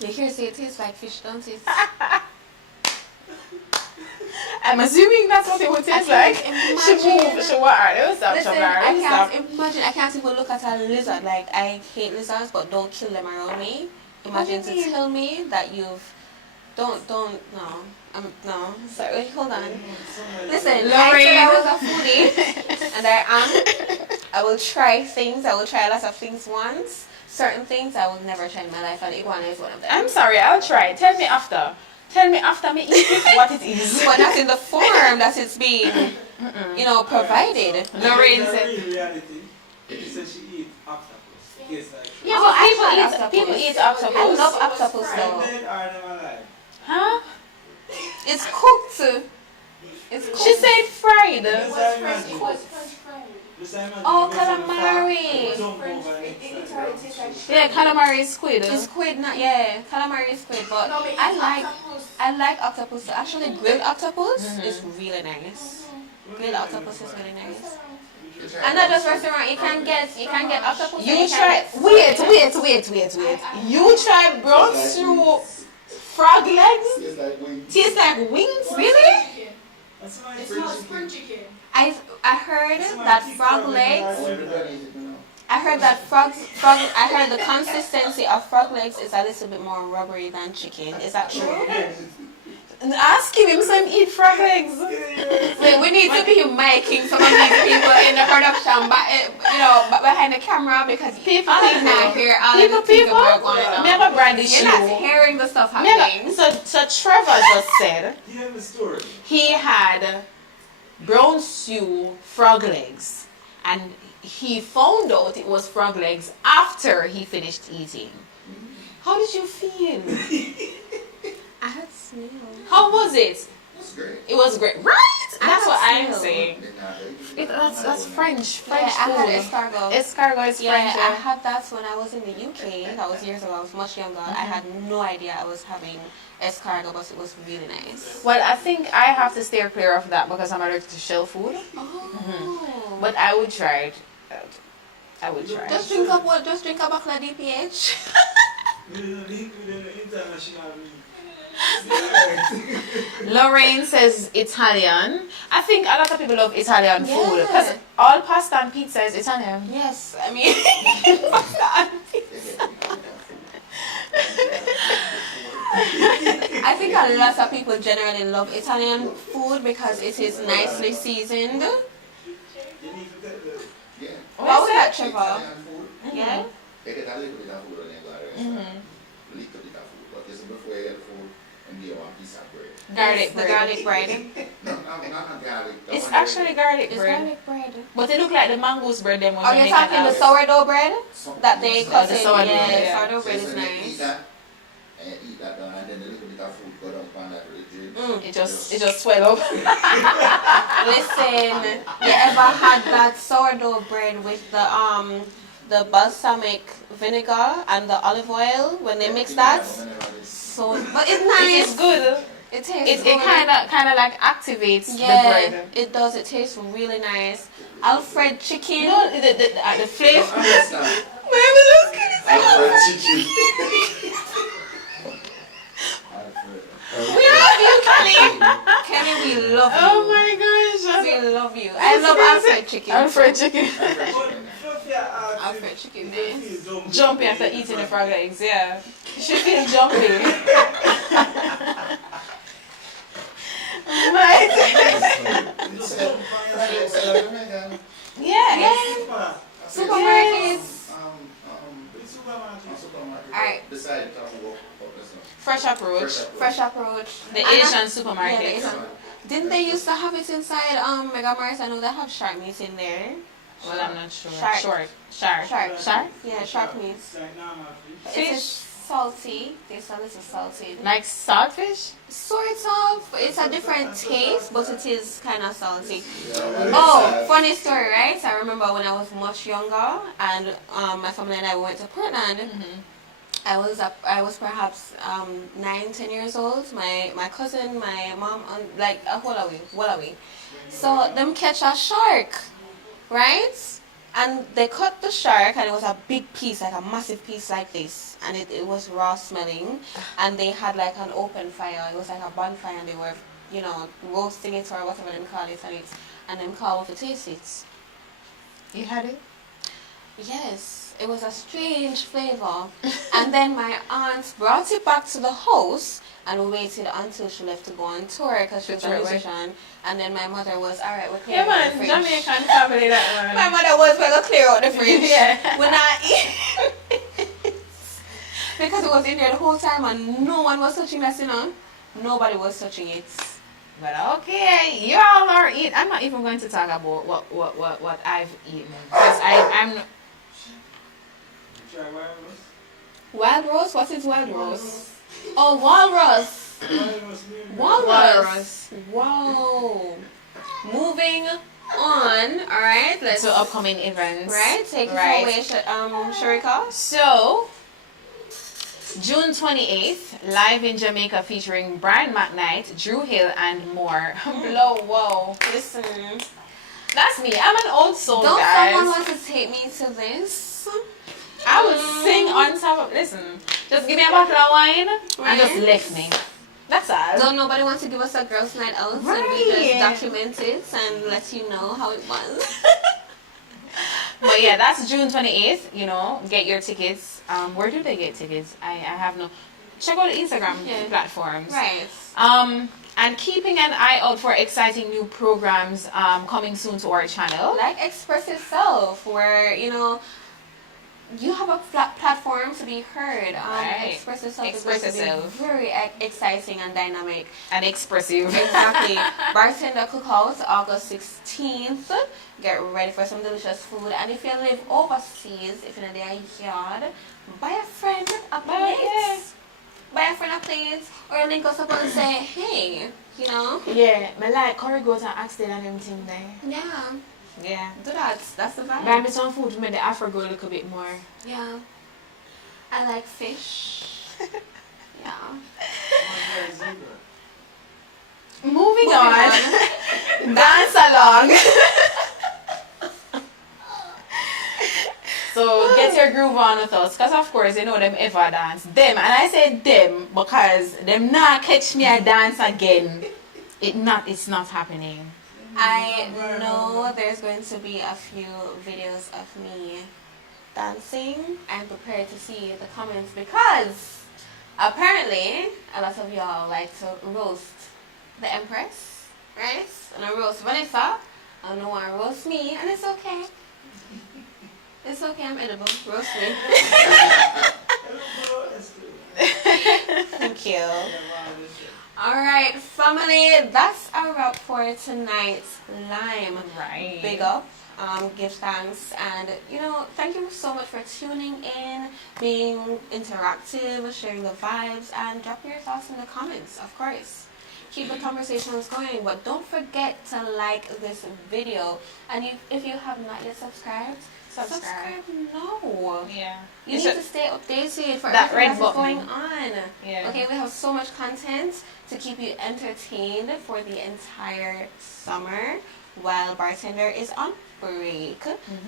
You hear say it tastes like fish, don't it? I'm assuming that's what it would taste I like. can't She imagine. move. She what? It was stop. Listen, Stop. I Stop. can't imagine. I can't even look at a lizard. Like I hate lizards, but don't kill them around me. Imagine do to you mean? tell me that you've no. No. Sorry, hold on. Listen, I said I was a foodie, and I am. I will try things. I will try a lot of things once. Certain things I will never try in my life, and iguana is one of them. I'm sorry. I'll try. Tell me after. Tell me after me eat it what it is. But not in the form that it's being, provided. Lorraine said. In reality, she said she eat octopus. Yes, like Yeah, Oh, I but tried people octopus. eat octopus. I love octopus them though. dead or them alive. Huh? It's cooked. It's cooked. She said fried. Yes, What's I French? imagine. What's French fries? Just imagine Oh, you go to the farm, calamari. you jump French, over and it it's already like tastes like Yeah, calamari is squid. It's squid, not calamari is squid, but No, but I it's like octopus. octopus. Actually, grilled octopus is really nice. Grilled octopus is really nice. And not just restaurant. You can get octopus. and You can try. get Wait. squid. You try brown stew frog legs? Tastes like wings. Tastes like wings, really? Chicken. That's why It it's smells spring chicken. I heard that frog legs. I I heard that frog. I heard the consistency of frog legs is a little bit more rubbery than chicken. Is that true? Ask him some eat frog legs. Wait, we need to be miking some of these people in the production, but behind the camera because People, all is not here. All of the things that we're going on. Me have a brandy You're not shoe. hearing the stuff Me have happening. a- So Trevor just said Hear the story. he had brown stew frog legs, and he found out it was frog legs after he finished eating. How did you feel? I had smell. How was it? That's great. It was great, right? That's what I'm snail. saying. That's French Yeah, I had food. escargot. Escargot is Yeah, French. I had that when I was in the UK. That was years ago. I was much younger. I had no idea I was having escargot, but it was really nice. Well, I think I have to steer clear of that because I'm allergic to shell food. Oh. But I would try it. I would try Just it. drink up what? Just drink a bottle of DPH. Lorraine says Italian. I think a lot of people love Italian food Yeah. because all pasta and pizza is Italian. Yes, I mean. I think a lot of people generally love Italian food because it is nicely seasoned. What was that, Trevor? Yeah? Garlic The bread. garlic bread. It's actually garlic It's bread. garlic bread. But it look like the mangoes bread them was Are you talking the sourdough bread that they cut the in? sourdough, Yeah, yeah. sourdough bread is nice. And eat that down, and then a little bit of food go down on that religion. It just swell up. Listen, you ever had that sourdough bread with the balsamic vinegar and the olive oil when they mix that? So, but it's nice. It is good. It tastes It good. kind of like activates the Yeah, bread. it does. It tastes really nice. Alfred chicken. No, the flavor. Understand? Alfred chicken. We love you, Kelly. Kelly, we love you. Oh my gosh. We love you. I love Alfred chicken. Alfred chicken. Alfred chicken days. Jumpy after eating the frog legs, yeah. She feels jumpy. Right. Yeah. Supermarkets. Alright. Beside Fresh approach. Fresh approach. The And Asian Yeah, supermarket. the Asian. Didn't they used to have it inside Mega Mart? I know they have shark meat in there. Well, I'm not sure. Shark. Shark. Shark. Yeah, shark meat. It is Fish. salty. It's a little salty. Like saltfish? Sort of. It's a different taste, but it is kind of salty. Oh, funny story, right? I remember when I was much younger, and my family and I went to Portland. I was perhaps 9-10 years old. My cousin, my mom, like what are we? So them catch a shark, right? And they cut the shark, and it was a big piece, like a massive piece like this, and it was raw smelling, and they had like an open fire. It was like a bonfire, and they were, roasting it or whatever they call it, and them called to taste it. You had it? Yes. It was a strange flavor. And then my aunt brought it back to the house, and we waited until she left to go on tour because she was a musician. And then my mother was, alright, we're clearing out the fridge. Jamaican family that one. My mother was, we're going to clear out the fridge. Yeah. We're not eating. Because it was in there the whole time and no one was touching that, Nobody was touching it. But okay, you all are eating. I'm not even going to talk about what I've eaten because I'm. Wild rose? What is wild rose? Oh, walrus. Walrus. Wow. Moving on. All right. Let's To upcoming events. Right. Take it Right. away, Sharika. So, June 28th, live in Jamaica featuring Brian McKnight, Drew Hill, and more. Blow, whoa. Listen. That's me. I'm an old soul, Don't guys. someone want to take me to this? I would sing on top of. Listen, just give me a bottle of wine and just Right. lift me. That's all. Don't nobody want to give us a girls' night out and we Right. just document it and let you know how it was. But yeah, that's June 28th. Get your tickets. Where do they get tickets? I have no. Check out the Instagram platforms. Right. And keeping an eye out for exciting new programs coming soon to our channel. Like Express Yourself, where, you have a platform to be heard. Right. Express Yourself Express is going to yourself. be very exciting and dynamic. And expressive. Exactly. Bartender Cookout, August 16th. Get ready for some delicious food. And if you live overseas, if you're in their yard, buy a friend a plate. Yeah. buy a friend a plate or link us up and say, hey, you know? Yeah, I like curry goat and oxtail and everything there. Yeah, Yeah. do that. That's the vibe. Buy me some food to make the afro go a little bit more. Yeah. I like fish. Yeah. Moving on. Dance along. So get your groove on with us, cause of course you know them ever dance. Them, and I say them because them not catch me a dance again. It's not happening. I know there's going to be a few videos of me dancing. I'm prepared to see the comments because apparently a lot of y'all like to roast the Empress, right? And I roast Vanessa. I know I roast me, and it's okay. It's okay, I'm edible. Roast me. Thank you. Alright, family, that's a wrap for tonight's Lyme. Right. Big up, give thanks, and thank you so much for tuning in, being interactive, sharing the vibes, and drop your thoughts in the comments, of course. Keep the conversations going, but don't forget to like this video. And if you have not yet subscribed, subscribe now. Yeah. You need to stay updated for that everything red that's button. going on. Yeah. Okay, we have so much content to keep you entertained for the entire summer while Bartender is on break.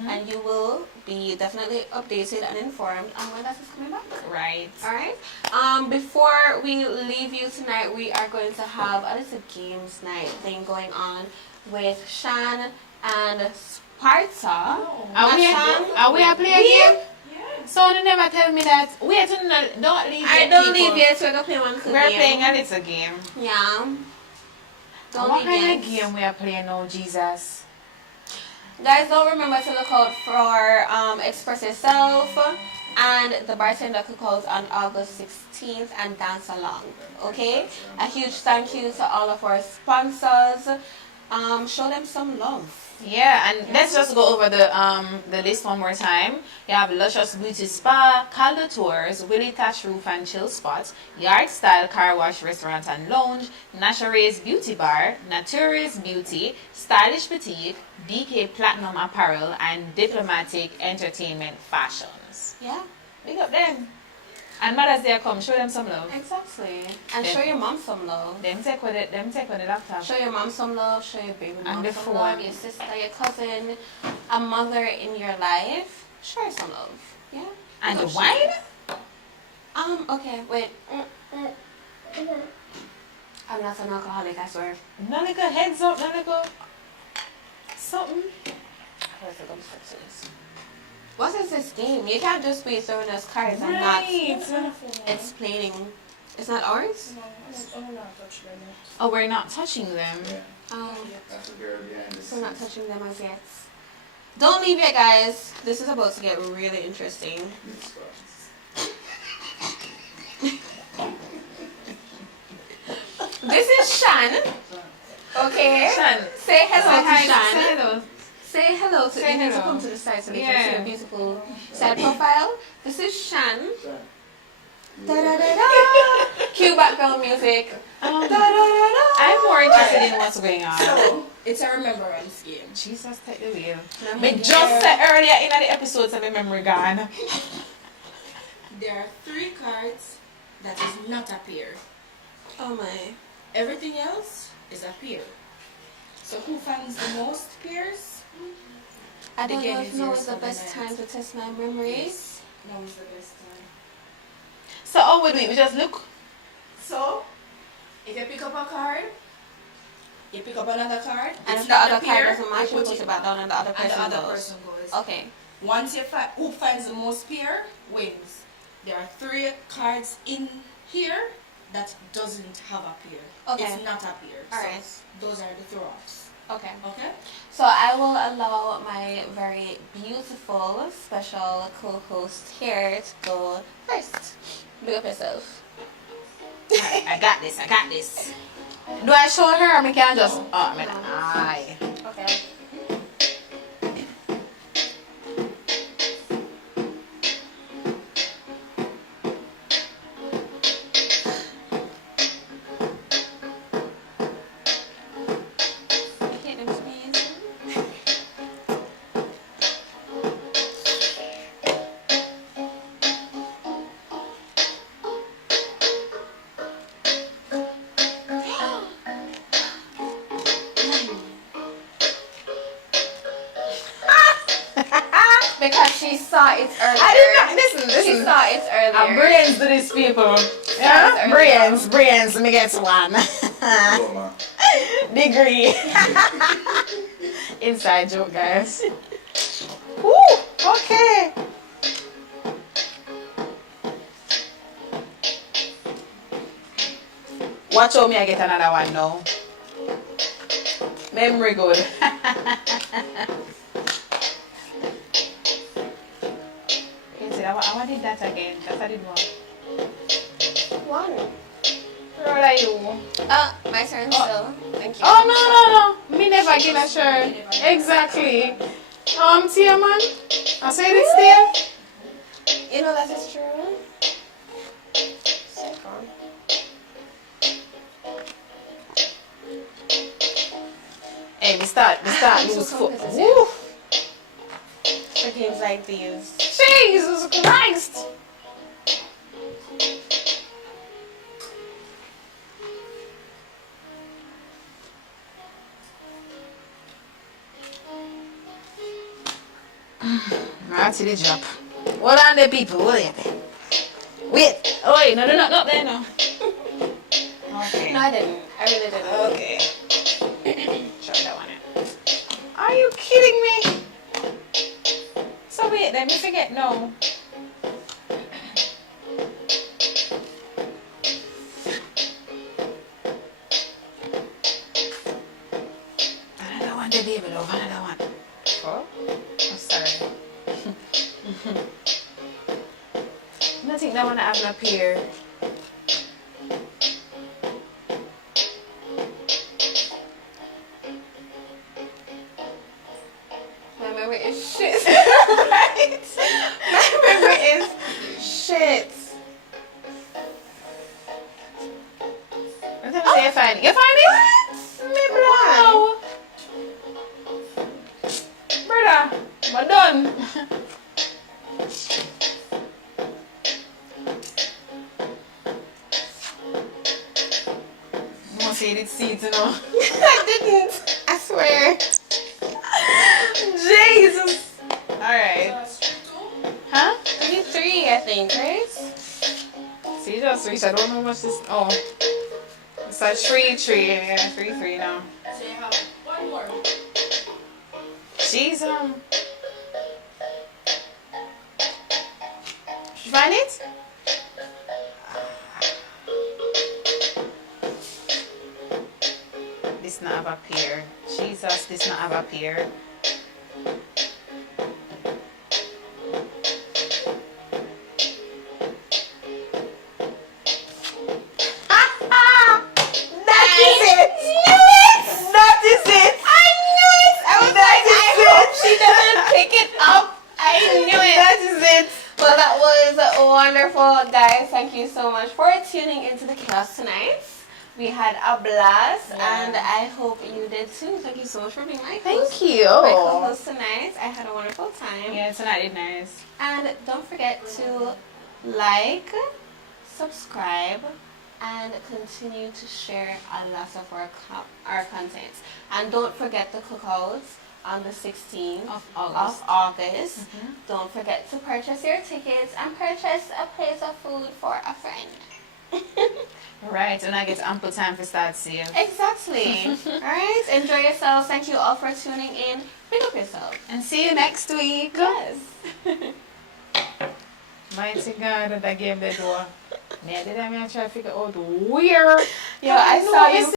And you will be definitely updated and informed on when that is coming back. Right. Alright? Before we leave you tonight, we are going to have a little games night thing going on with Shan and Sparta. Are we playing a game? Yeah. So you never tell me that. Wait, don't leave I yet, don't people. leave yet, so I don't play one We're game. playing a little game. Yeah. Don't What leave kind of yet. game we are playing now, Jesus? Guys, don't remember to look out for Express Yourself and the Bartender Cookouts on August 16th and dance along. Okay? A huge thank you to all of our sponsors. Show them some love. Yeah, and let's just go over the list one more time. You have Luscious Beauty Spa, Caldo Tours, Willie Thatch Roof and Chill Spot, Yard Style Car Wash Restaurant and Lounge, Nashare's Beauty Bar, Natura's Beauty, Stylish Boutique, DK Platinum Apparel, and Diplomatic Entertainment Fashions. Yeah, Big up them. And Mother's Day come, show them some love. exactly. And Them- show your mom some love. Them take with the laptop. Show your mom some love, show your baby mom the some phone. love, your sister, your cousin, a mother in your life. Show her some love. Yeah? And the Good wine? shit. Okay, wait. I'm not an alcoholic, I swear. No little heads up, no little something. What is this game? You can't just be throwing us cards and not Right. explaining. It's not ours? Oh, we're not touching them. Oh, That's the girl behind the so we're not scenes. touching them as yet. Don't leave yet, guys. This is about to get really interesting. This is Shan. Okay? Shan, Say hello to say Shan. hello. Say hello to Say you need to hello. come to the side so they Yeah. can see your beautiful side profile. This is Shan. Da da da da. Cue background music. Da da da da. I'm more interested in what's going on. So, it's a remembrance game. Jesus, take the wheel. Me just said earlier in the episodes of the memory gone. There are 3 cards that is not a pair. Oh my. Everything else is a pair. So who finds the most pairs? I don't The game know is if now yours is the for the best night. time to test my memories. Now is the best time. So how would we just look? So, if you pick up a card, you pick up another card, And it's if the not other the card pair, doesn't match, you you put put it it back down and the other and person the other goes. person goes. Okay. Once you find who finds the most pair wins. There are 3 cards in here that doesn't have a pair. Okay. It's not a pair. Alright. So those are the throw-offs. Okay. Okay? So I will allow my very beautiful special co-host here to go first. Big up yourself. I got this, I got this. Do I show her or me can just... Oh, I mean, aye. Okay. She saw it earlier. I did not listen. She saw it earlier. Brains to these people. Yeah? Brains. Let me get one. Go, man. Degree. Inside joke, guys. Woo! Okay. Watch how me I get another one now. Memory good. You see, I did that again. That's I did one. One. Where are you? My turn still. Thank you. Oh no. Me never get a shirt. Exactly. Tia man. I said it's there. You know that is true. Second. Hey, we start lose foot. competitive. Woo! For games like these. Jesus Christ! Right to the job. What on the people? What are they? Wait. Oh, wait. No, not there, no. Okay. No, I didn't. I really didn't. Okay. Try that one in. Are you kidding me? So wait, let me forget. No. Another one, the baby love. Another one. Oh, I'm sorry. I think that one I have up here. My memory is shit. Right? My memory is shit. What time is it? You find it? You find it? Me blow. Brother, we're done. You must say it's seeds, you know. I didn't. I swear. Jesus. Alright. That's true. Huh? 33, I think, right? See, just reach. I don't know much this. Oh. It's like 3-3. Yeah, 3-3 now. So you have one more. She's You find it? This not have appear. Jesus, this not have appear. That is it! That is it! I knew it! I was like, I hope she doesn't pick it up. I knew it. That is it. Well, that was wonderful, guys. Thank you so much for tuning into the class tonight. We had a blast, and I hope you did too. Thank you so much for being my host. Thank you. My co-host tonight. I had a wonderful time. Yeah, tonight is nice. And don't forget to like, subscribe, and continue to share a lot of our content. And don't forget the cookouts on the 16th Of August. of August. Don't forget to purchase your tickets and purchase a plate of food for a friend. Right, and I get ample time to start sale. Exactly. Alright, enjoy yourselves. Thank you all for tuning in. Pick up yourself. And see you next week. Yes. Mighty God, that gave the door. Man, did I try to figure out where? Yo, I saw you